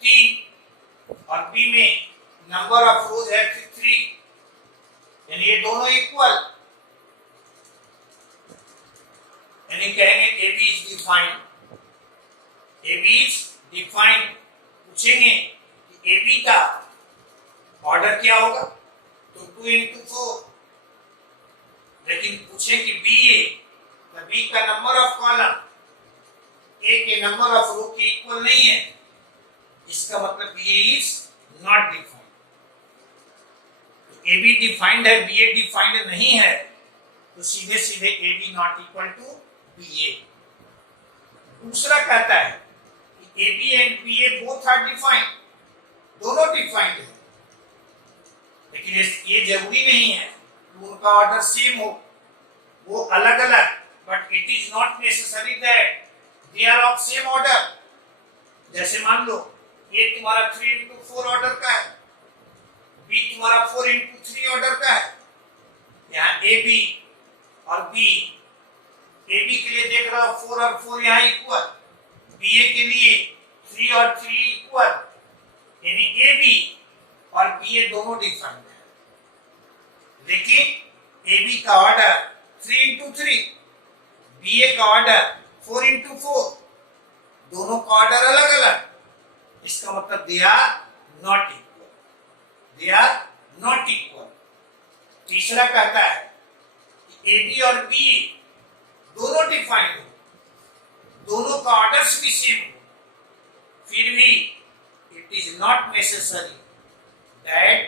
3 और बी में नंबर ऑफ रोज है 3, यानी ये दोनों इक्वल, यानी कहेंगे A B is defined. A B is defined पूछेंगे कि ए बी का ऑर्डर क्या होगा तो 2 into 4, लेकिन पूछे कि बी ए तो बी का नंबर ऑफ कॉलम ए के नंबर ऑफ रो के इक्वल नहीं है, इसका मतलब B A is not defined. A B defined है, बी ए डिफाइंड नहीं है, तो सीधे सीधे A B not equal to B A. दूसरा कहता है कि A B and B A both are defined, दोनों डिफाइंड है, लेकिन ये जरूरी नहीं है कि उनका ऑर्डर सेम हो, वो अलग अलग, but it is not necessary that they are of same order. जैसे मान लो ये तुम्हारा 3 into 4 ऑर्डर का है, बी तुम्हारा 4 into 3 ऑर्डर का है। यहाँ ए बी और बी, ए बी के लिए देख रहा हो 4 और 4 यहाँ इक्वल, बी ए के लिए 3 और 3 इक्वल, यानी ए बी और बी ए दोनों डिफाइंड है, लेकिन ए बी का ऑर्डर 3 into 3, बी ए का ऑर्डर 4 into 4, दोनों का ऑर्डर अलग अलग, इसका मतलब they are not equal, they are not equal. तीसरा कहता है कि ए बी और बी दोनों डिफाइंड हो, दोनों का ऑर्डर्स भी सेम हो, फिर भी it is not necessary that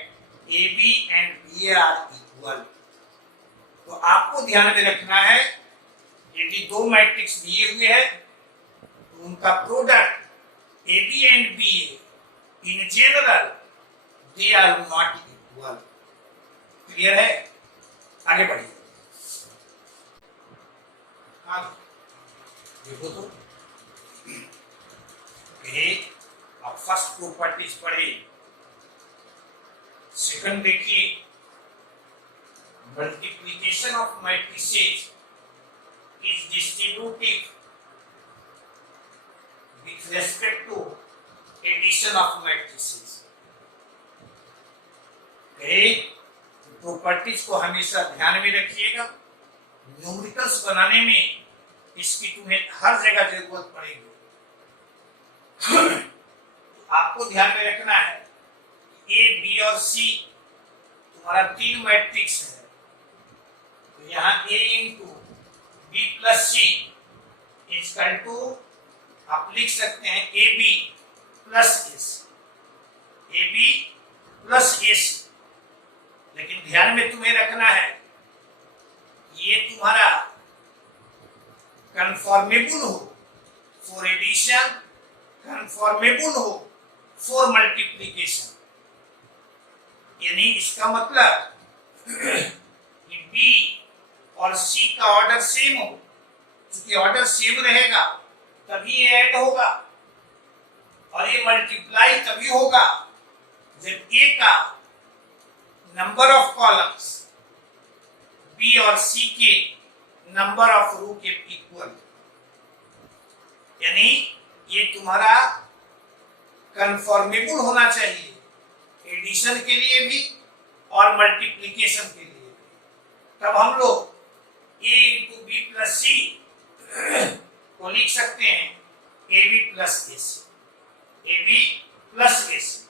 A B and B A are equal. तो आपको ध्यान में रखना है यदि दो मैट्रिक्स दिए हुए हैं तो उनका product A B and B A in general they are not equal. Clear है? आगे बढ़िए। देखो तो अब फर्स्ट प्रॉपर्टीज पढ़े, सेकंड देखिए multiplication of matrices is distributive with respect to addition of matrices। प्रॉपर्टीज को हमेशा ध्यान में रखिएगा, न्यूमेरिकल्स बनाने में इसकी तुम्हें हर जगह जरूरत पड़ेगी। आपको ध्यान में रखना है ए बी और सी तुम्हारा 3 मैट्रिक्स है, तो यहाँ A into B plus C equal to आप लिख सकते हैं A B plus S, A B plus S. लेकिन ध्यान में तुम्हें रखना है ये तुम्हारा कंफॉर्मेबल हो फॉर एडिशन, कंफॉर्मेबल हो फॉर मल्टीप्लिकेशन, यानी इसका मतलब कि बी और सी का ऑर्डर सेम हो, क्योंकि ऑर्डर सेम रहेगा तभी ये ऐड होगा और ये मल्टीप्लाई तभी होगा जब ए का नंबर ऑफ कॉलम्स बी और सी के नंबर ऑफ रो के इक्वल, यानी ये तुम्हारा कंफर्मेबल होना चाहिए एडिशन के लिए भी और मल्टीप्लिकेशन के लिए भी। तब हम लोग A into B plus C को लिख सकते हैं A B plus A C, A B plus A C.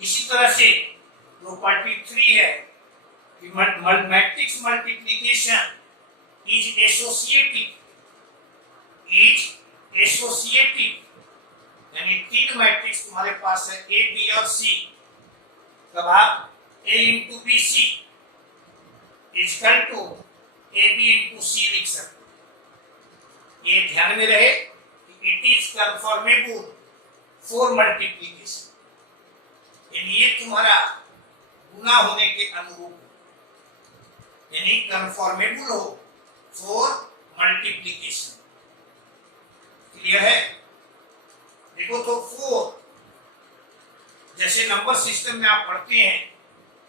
इसी तरह से प्रॉपर्टी 3 है कि मैट्रिक्स मल्टीप्लिकेशन इज एसोसिएटिव, यानी 3 मैट्रिक्स तुम्हारे पास है ए बी और सी, तब आप A into B C equal to A B into C लिख सकते हो। ये ध्यान में रहे कि it is conformable for multiplication, यानी ये तुम्हारा गुना होने के अनुरूप, यानी कंफर्मेबल हो फॉर मल्टीप्लिकेशन। क्लियर है? देखो तो 4, जैसे नंबर सिस्टम में आप पढ़ते हैं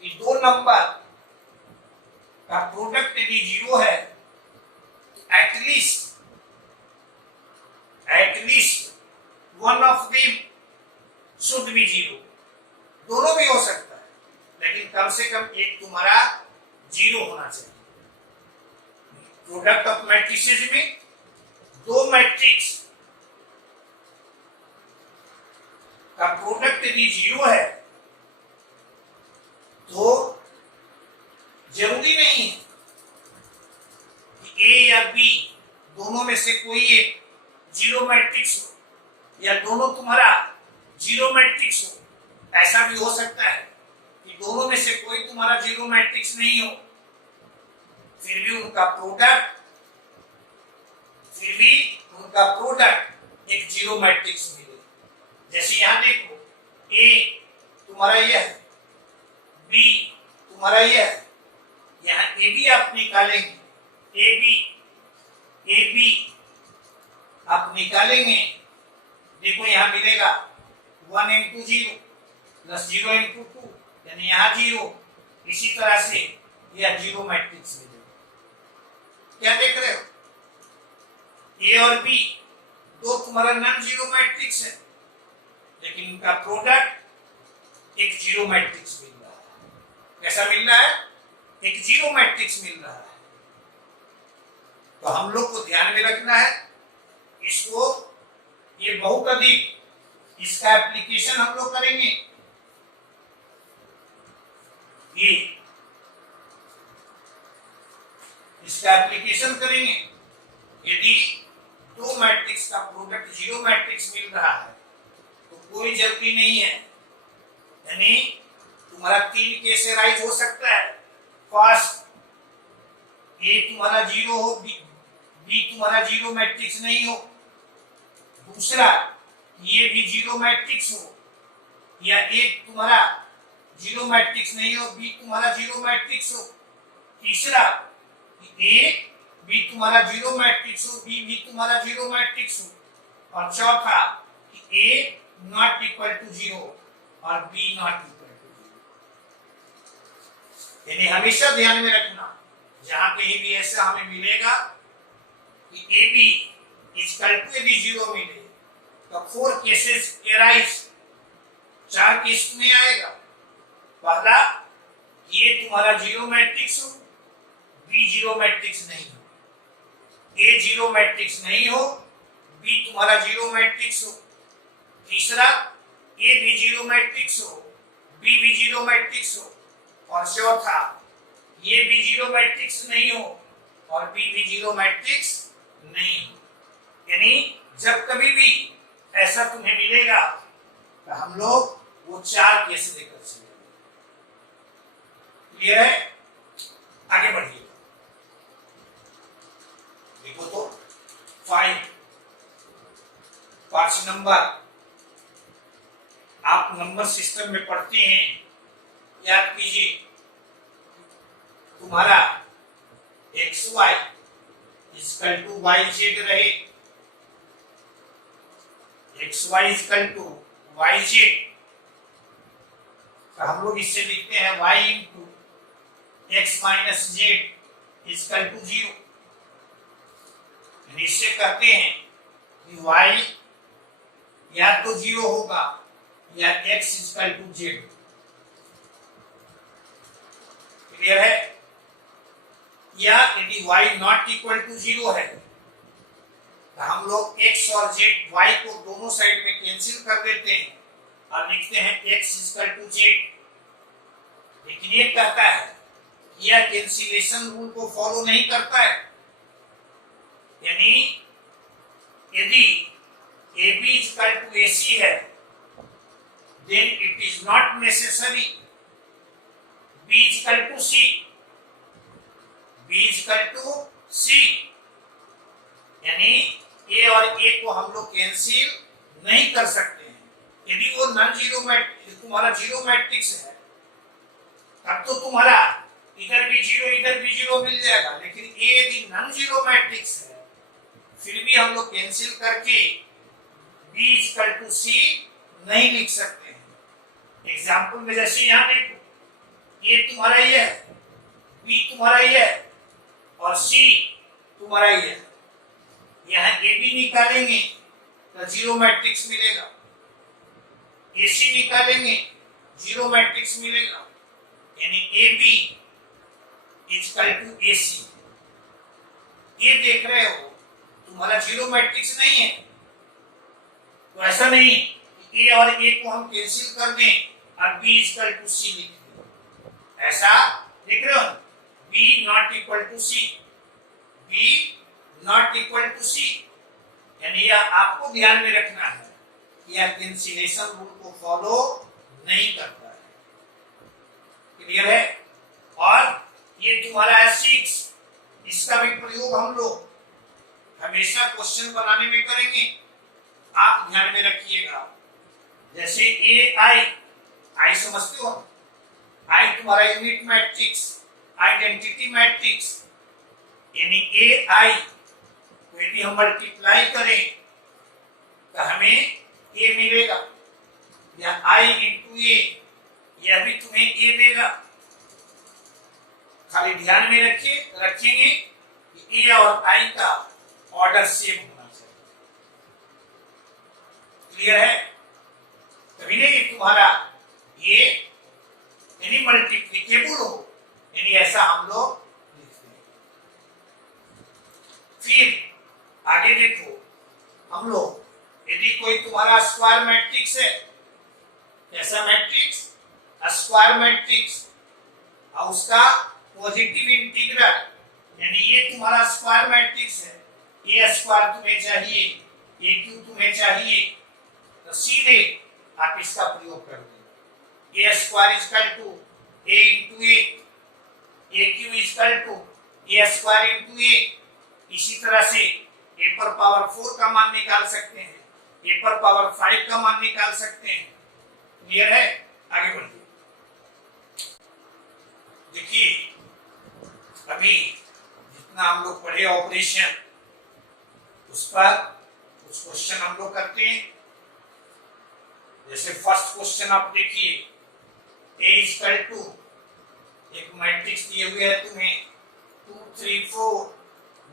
कि दो नंबर का प्रोडक्ट यदि 0 है, at least one of them should be 0। दोनों भी हो सकता है, लेकिन कम से कम एक तुम्हारा 0 होना चाहिए। प्रोडक्ट ऑफ मैट्रिसेस में दो मैट्रिक्स का प्रोडक्ट यदि 0 है तो जरूरी नहीं है कि ए या बी दोनों में से कोई एक 0 मैट्रिक्स हो या दोनों तुम्हारा 0 मैट्रिक्स हो। ऐसा भी हो सकता है कि दोनों में से कोई तुम्हारा 0 मैट्रिक्स नहीं हो, फिर भी उनका प्रोडक्ट एक 0 मैट्रिक्स मिले। जैसे यहां देखो, ए तुम्हारा यह है, बी तुम्हारा यह है, यहां ए बी आप निकालेंगे, ए बी आप निकालेंगे, देखो यहां मिलेगा 1 इंटू 0 प्लस 0 इंटू 2, यानी यहां 0। इसी तरह से यह 0 मैट्रिक्स मिलेगा। क्या देख रहे हो? ए और बी दो तुम्हारा नॉन 0 मैट्रिक्स है, लेकिन इनका प्रोडक्ट एक 0 मैट्रिक्स मिल रहा है। कैसा मिल रहा है? एक 0 मैट्रिक्स मिल रहा है। तो हम लोग को ध्यान में रखना है इसको, ये बहुत अधिक इसका एप्लीकेशन हम लोग करेंगे। ये इसका एप्लीकेशन करेंगे यदि दो मैट्रिक्स का प्रोडक्ट 0 मैट्रिक्स मिल रहा है तो कोई जरूरी नहीं है, यानी तुम्हारा 3 केस राइज हो सकता है। फर्स्ट, ए तुम्हारा 0 हो, बी तुम्हारा 0 मैट्रिक्स नहीं हो। दूसरा, ये भी 0 मैट्रिक्स हो, या एक तुम्हारा 0 मैट्रिक्स नहीं हो, बी तुम्हारा 0 मैट्रिक्स हो। तीसरा, ए बी तुम्हारा 0 मैट्रिक्स हो, बी भी तुम्हारा 0 मैट्रिक्स हो। और चौथा, ए नॉट इक्वल टू 0 और बी नॉट इक्वल टू 0। यानी हमेशा ध्यान में रखना, जहां कहीं भी ऐसा हमें मिलेगा कि ए बी इक्वल टू यदि 0 मिले तो 4 केसेस एराइज, 4 केस में आएगा। पहला, ये तुम्हारा 0 मैट्रिक्स हो, बी 0 मैट्रिक्स नहीं हो, ए 0 मैट्रिक्स नहीं हो, बी तुम्हारा 0 मैट्रिक्स हो। तीसरा, ए भी 0 मैट्रिक्स हो, बी भी 0 मैट्रिक्स हो। और चौथा, ये भी 0 मैट्रिक्स नहीं हो और बी भी 0 मैट्रिक्स नहीं हो। यानी जब कभी भी ऐसा तुम्हें मिलेगा तो हम लोग वो 4 केस लेकर चलेंगे। क्लियर है? आगे बढ़िए। देखो तो 5 नंबर आप नंबर सिस्टम में पढ़ते हैं, याद कीजिए। तुम्हारा XY इक्वल टू YZ रहे, XY इक्वल टू YZ, तो हम लोग इससे लिखते हैं y into x minus z equal to 0। इससे करते हैं कि y या तो 0 होगा या x equal to z. Clear है? या यदि y नॉट इक्वल टू 0 है तो हम लोग x और z y को दोनों साइड में कैंसिल कर देते हैं और लिखते हैं x इक्वल टू z। लेकिन ये कहता है यह कैंसिलेशन रूल को फॉलो नहीं करता है, यानी यदि AB इक्वल टू AC है then it is not necessary B equal to C, B equal to C, यानी A और A को हम लोग कैंसिल नहीं कर सकते हैं। यदि वो नॉन जीरो मैट्रिक्स तुम्हारा जीरो मैट्रिक्स है तब तो तुम्हारा इधर भी जीरो मिल जाएगा, लेकिन A यदि नॉन जीरो मैट्रिक्स है फिर भी हम लोग कैंसिल करके B इक्वल टू C नहीं लिख सकते हैं। एग्जांपल में जैसे यहाँ देखो, A तुम्हारा ये है, B तुम्हारा ये है और C तुम्हारा ये है। यहाँ AB निकालेंगे तो जीरो मैट्रिक्स मिलेगा, AC निकालेंगे जीरो मैट्रिक्स मिलेगा, यानी AB इक्वल टू AC। ये देख रहे हो तुम्हारा जीरो मैट्रिक्स नहीं है, तो ऐसा नहीं A और A को हम कैंसिल कर दें और B इक्वल टू C लिख दें। ऐसा लिख रहे हो, B not equal to C, B not equal to C, यानी यह आपको ध्यान में रखना है, यह कैंसिलेशन रूल को फॉलो नहीं करता है। क्लियर है? और ये तुम्हारा है 6, इसका भी प्रयोग हम लोग हमेशा क्वेश्चन बनाने में करेंगे, आप ध्यान में रखिएगा। जैसे आई समझते हो, आई तुम्हारा यूनिट मैट्रिक्स, आइडेंटिटी मैट्रिक्स, यानी AI को यदि हम मल्टीप्लाई करें तो हमें A मिलेगा, या I इंटू A, यह भी तुम्हें A देगा। खाली ध्यान में रखेंगे कि A और I का ऑर्डर सेम होना चाहिए। क्लियर है? तभी नहीं तुम्हारा ये यानी मल्टीप्लिकेबल हो, यानी ऐसा हम लोग लिखते हैं। फिर आगे देखो, हम लोग यदि कोई तुम्हारा स्क्वायर मैट्रिक्स है, कैसा मैट्रिक्स? स्क्वायर मैट्रिक्स, और उसका पॉजिटिव इंटीग्रल, यानी ये तुम्हारा स्क्वायर मैट्रिक्स है, ये स्क्वायर तुम्हें चाहिए, ये क्यू तुम्हें चाहिए, तो सीधे आप इसका प्रयोग कर देंगे। A square equal to A into A cube equal to A square into A. इसी तरह से ए पर पावर 4 का मान निकाल सकते हैं, ए पर पावर 5 का मान निकाल सकते हैं। क्लियर है? आगे बढ़िए। देखिए अभी जितना हम लोग पढ़े ऑपरेशन, उस पर कुछ क्वेश्चन हम लोग करते हैं। जैसे फर्स्ट क्वेश्चन आप देखिए, A इक्वल टू एक मैट्रिक्स दिए हुए है तुम्हें 2 3 4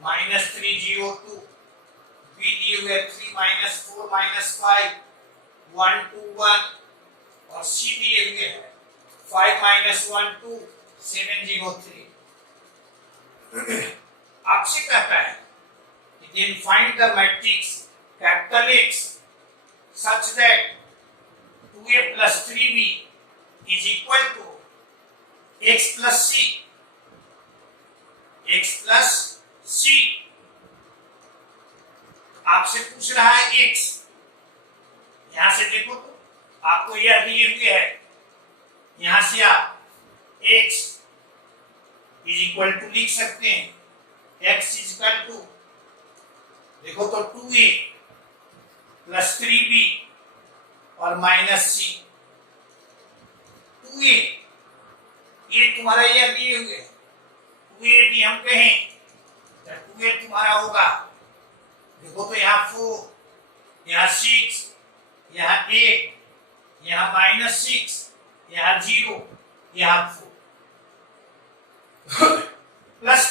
-3 0 2, B दिए हुए 3 -4 -5 1 2 1, और C दिए हुए है 5 -1 2 7 0 3। आपसे कहता है कि then find the matrix capital X such that 2A plus 3B is equal to X plus C, X plus C। आपसे पूछ रहा है X, यहां से देखो तो आपको यह दिए हुए है, यहां से आप X इज इक्वल टू लिख सकते हैं, X इज इक्वल टू देखो तो 2A प्लस 3B और माइनस C। 2A ये तुम्हारा ये दिए हुए, 2A भी हम कहें तो 2A तुम्हारा होगा, देखो तो यहाँ 4, यहाँ 6, यहाँ 8, यहाँ -6, यहाँ 0, यहाँ 4 प्लस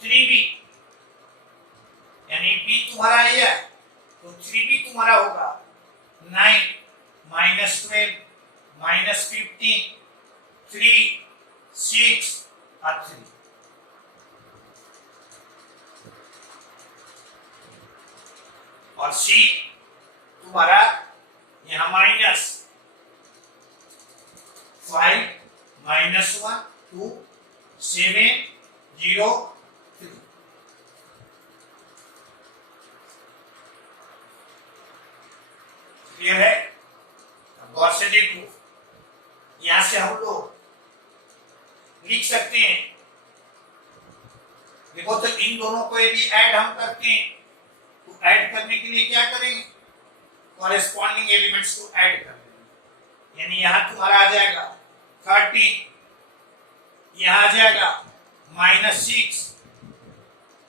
3b यानी b तुम्हारा ये है तो 3b तुम्हारा होगा 9 माइनस 12 माइनस 15 3 6 और 3 और c तुम्हारा यहाँ माइनस 5 माइनस 1 2 7 0 3 क्लियर है। गौर से देखो यहां से हम लोग लिख सकते हैं। देखो तो इन दोनों को यदि ऐड हम करते हैं तो ऐड करने के लिए क्या करेंगे, कॉरेस्पॉन्डिंग एलिमेंट्स को ऐड कर देंगे। यानी यहां तुम्हारा आ जाएगा 13, यहां आ जाएगा -6,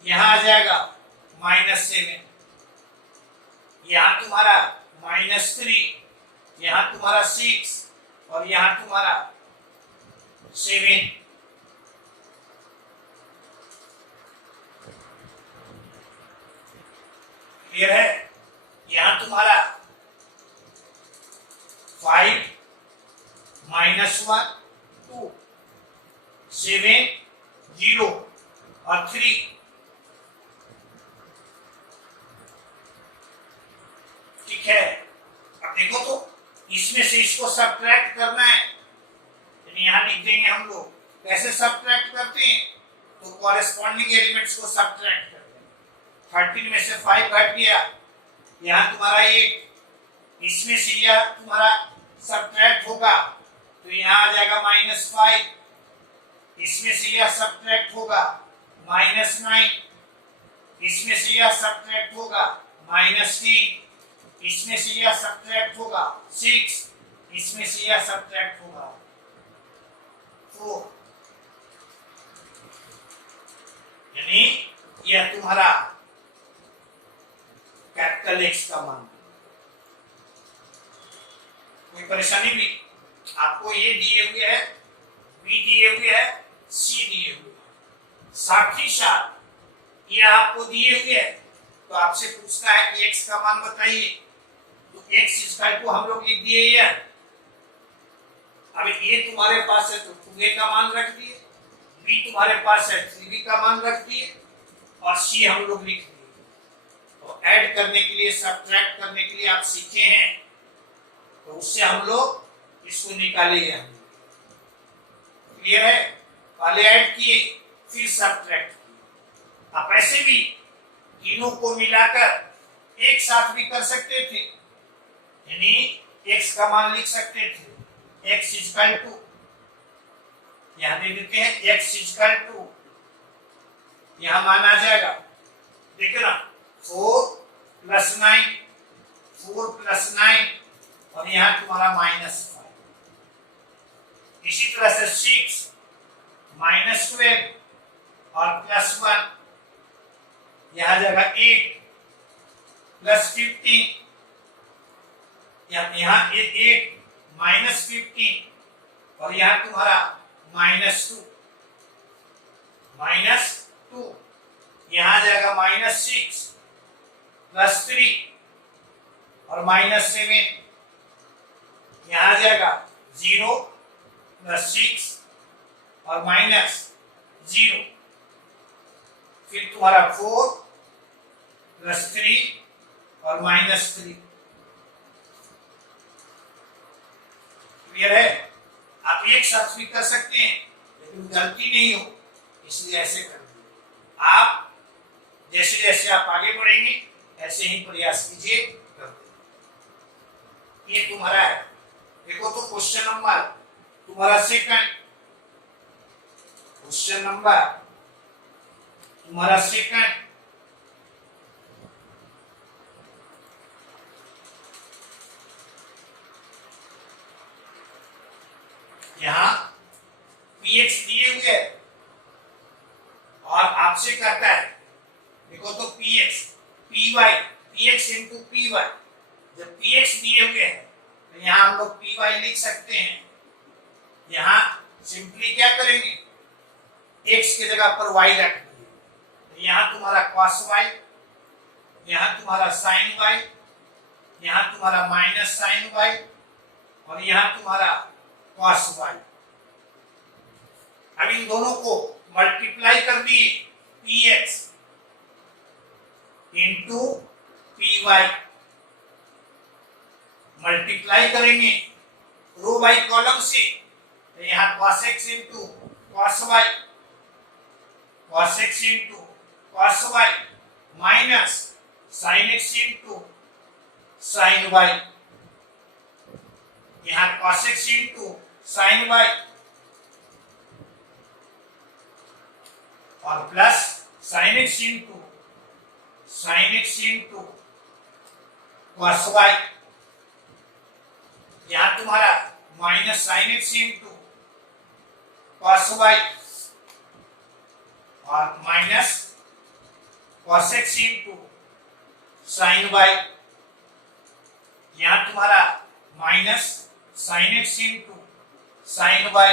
यहां आ जाएगा -7, यहां तुम्हारा -3, यहां तुम्हारा 6 और यहां तुम्हारा 7। क्लियर है। यहां तुम्हारा 5 -1 2 7 0 और 3। ठीक है। अब देखो तो इसमें से इसको सब्ट्रैक्ट करना है, यानी यहां लिख देंगे हम लोग। कैसे सब्ट्रैक्ट करते हैं, तो कॉरेस्पॉन्डिंग एलिमेंट्स को सब्ट्रैक्ट करते हैं। 13 में से 5 घट गया, यहां तुम्हारा 1, इसमें से यह तुम्हारा सब्ट्रैक्ट होगा तो यहां आ जाएगा -5, इसमें से यह सब्ट्रैक्ट होगा -9, इसमें से यह सब्ट्रैक्ट होगा -3, इसमें से यह सब्ट्रैक्ट होगा 6, इसमें से यह सब्ट्रैक्ट होगा 4। यानी यह तुम्हारा कैपिटल X का मान। कोई परेशानी नहीं। आपको ये दिए हुए है, B दिए हुए है, C दिए हुए है, साथ ही साथ ये आपको दिए हुए है तो आपसे पूछना है कि X का मान बताइए, तो X स्क्वायर को हम लोग लिख दिए ये। अब ये तुम्हारे पास है तो 2a का मान रख दिए, B तुम्हारे पास है 3b का मान रख दिए और C हम लोग लिख दिए। तो ऐड करने के लिए, सब्ट्रैक्ट करने के लिए आप सीखे हैं तो उससे हम लोग इसको निकालेंगे। क्लियर है। पहले ऐड किए फिर सब्ट्रैक्ट किए। आप ऐसे भी तीनों को मिलाकर एक साथ भी कर सकते थे, यानी x का मान लिख सकते थे x इक्वल टू, यहां दे देते हैं x इक्वल टू, यहां मान आ जाएगा, देखो ना 4 + 9, 4 + 9 और यहां तुम्हारा -5। इसी तरह से 6 -12 और +1, यहां जाएगा 8 + 15, यहां 8 -15 और यहां तुम्हारा -2, यहां जाएगा -6 + 3 और -7, यहां जाएगा 0 + 6 और -0, फिर तुम्हारा 4 + 3 और -3। क्लियर है। आप एक साथ भी कर सकते हैं लेकिन गलती नहीं हो, इसलिए ऐसे कर दीजिए। आप जैसे जैसे आप आगे बढ़ेंगे ऐसे ही प्रयास कीजिए, कर दीजिए। ये तुम्हारा है। देखो तो क्वेश्चन नंबर तुम्हारा सेकंड, क्वेश्चन नंबर तुम्हारा सेकंड, यहां px दिए हुए है और आपसे कहता है, देखो तो px py, px into py, जब px दिए हुए हैं तो यहां हम लोग py पी वाई लिख सकते हैं। यहां सिंपली क्या करेंगे, x की जगह पर y रख दिए, तो यहां तुम्हारा cos y, यहां तुम्हारा sin y, यहां तुम्हारा माइनस sin y और यहां तुम्हारा cos y। अब इन दोनों को मल्टीप्लाई कर दिए, px into p y, multiply करेंगे रो बाई कॉलम से, तो यहां cos x into cos y, cos x into cos y minus sin x into sin y, यहां cos x into sin y और plus sin x into cos y, यहां तुम्हारा minus sin x into cos y और minus cos x into sin y, यहां तुम्हारा minus sin x into sin y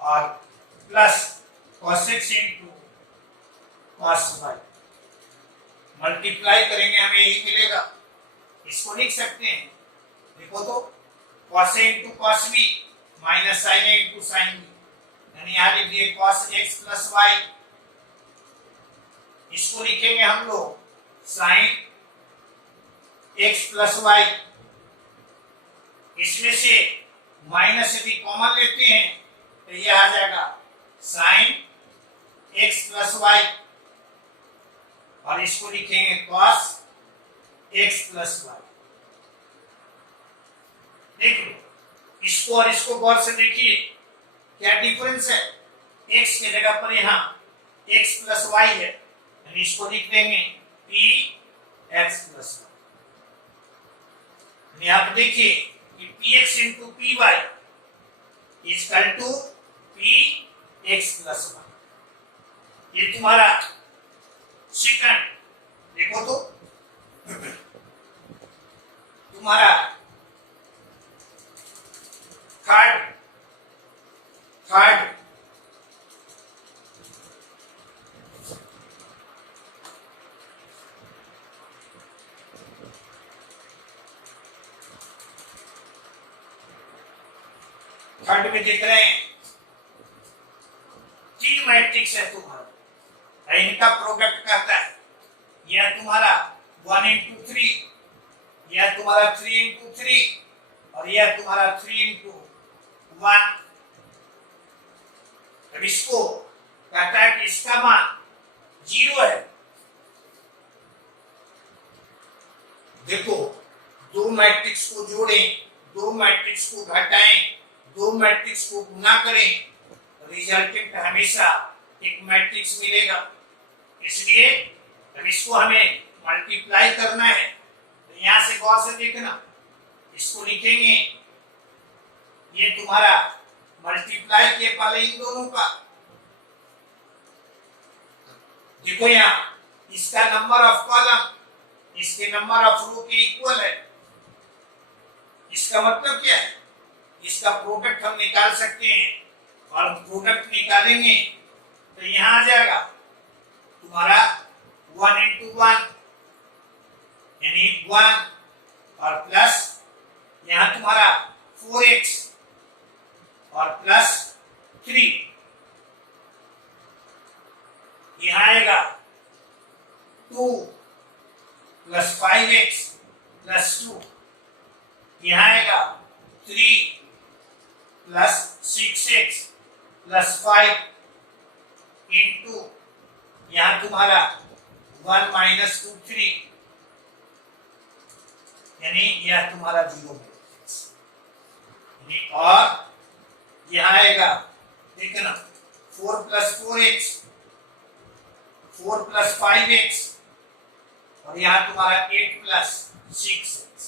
और plus cos x into cos y। Multiply करेंगे हमें यही मिलेगा, इसको लिख सकते हैं, देखो तो cos a into cos b minus sin a into sin b, यानी यहाँ लिख दिए cos x प्लस y, इसको लिखेंगे हम लोग sin x प्लस y, इसमें से माइनस यदि कॉमन लेते हैं तो यह आ जाएगा sin x प्लस y और इसको लिखेंगे cos x प्लस y। देखो इसको और इसको गौर से देखिए, क्या डिफरेंस है, x की जगह पर यहाँ x प्लस y है, यानी इसको लिख देंगे p x प्लस y। यहाँ पर देखिए कि px into p y equal to p x plus y। ये तुम्हारा सेकंड, देखो तो तुम्हारा थर्ड में देख रहे हैं तीन मैट्रिक्स है तुम्हारा, इनका प्रोडक्ट करता है, यह तुम्हारा 1 इंटू 3, यह तुम्हारा 3 इंटू 3 और यह तुम्हारा 3 इंटू 1। अब इसको कहता है कि इसका मान 0 है। देखो दो मैट्रिक्स को जोड़ें, दो मैट्रिक्स को घटाएं, दो मैट्रिक्स को गुना करें, रिजल्टेंट हमेशा एक मैट्रिक्स मिलेगा। इसलिए अब इसको हमें मल्टीप्लाई करना है, तो यहां से गौर से देखना, इसको लिखेंगे, ये तुम्हारा मल्टीप्लाई के पहले इन दोनों का, देखो यहाँ इसका नंबर ऑफ कॉलम इसके नंबर ऑफ रो के इक्वल है। इसका मतलब क्या है, इसका प्रोडक्ट हम निकाल सकते हैं और प्रोडक्ट निकालेंगे तो यहां आ जाएगा तुम्हारा 1 इंटू 1 यानी 1 और प्लस यहां तुम्हारा 4x और प्लस 3, यहां आएगा 2 प्लस 5x प्लस 2, यहां आएगा 3 प्लस 6x प्लस 5 इंटू यहां तुम्हारा 1 माइनस 2 3, यानी यह तुम्हारा 0 है। और यहां आएगा देखना 4 प्लस 4x 4 प्लस 5x और यहां तुम्हारा 8 प्लस 6x,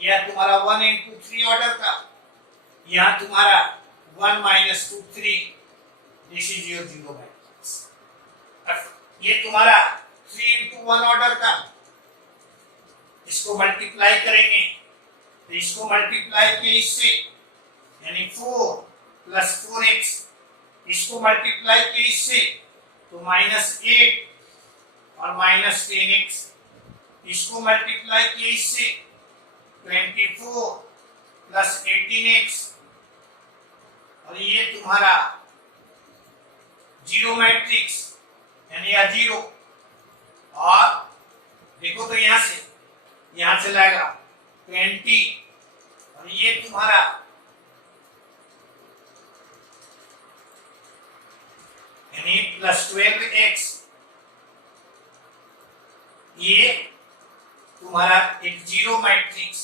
यह तुम्हारा 1 इंटू 3 ऑर्डर का, यहां तुम्हारा 1 minus 2 3, this is your 0 matrix. ये तुम्हारा 3 इंटू 1 ऑर्डर का, इसको मल्टीप्लाई करेंगे तो इसको मल्टीप्लाई किया इससे, यानी 4 प्लस 4x, इसको मल्टीप्लाई किया इससे तो -8 और -10x, इसको मल्टीप्लाई किया इससे 24 प्लस 18x, और ये तुम्हारा जीरो मैट्रिक्स यानी या जीरो, और देखो तो यहां से लाएगा 20, और ये तुम्हारा यानी प्लस 12x, ये तुम्हारा एक जीरो मैट्रिक्स,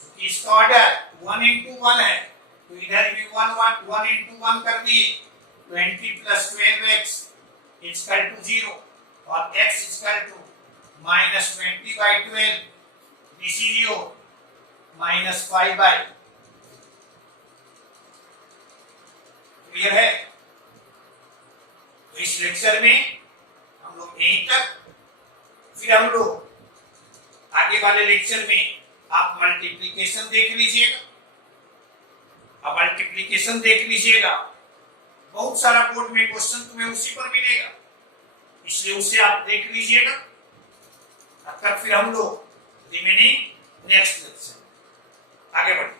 क्योंकि इसका ऑर्डर 1 into 1 है, तो इधर भी 1 into 1 कर दिए, 20 प्लस 12x इक्वल टू 0 और x equal to -20/12, this is your -5/, clear है? तो इस लेक्चर में हम लोग यहीं तक, फिर हम लोग आगे वाले लेक्चर में आप मल्टीप्लिकेशन देख लीजिएगा, अब मल्टीप्लिकेशन देख लीजिएगा, बहुत सारा बोर्ड में क्वेश्चन तुम्हें उसी पर मिलेगा, इसलिए उसे आप देख लीजिएगा। तब तक फिर हम लोग रिमेनिंग नेक्स्ट लेक्चर आगे बढ़ेंगे।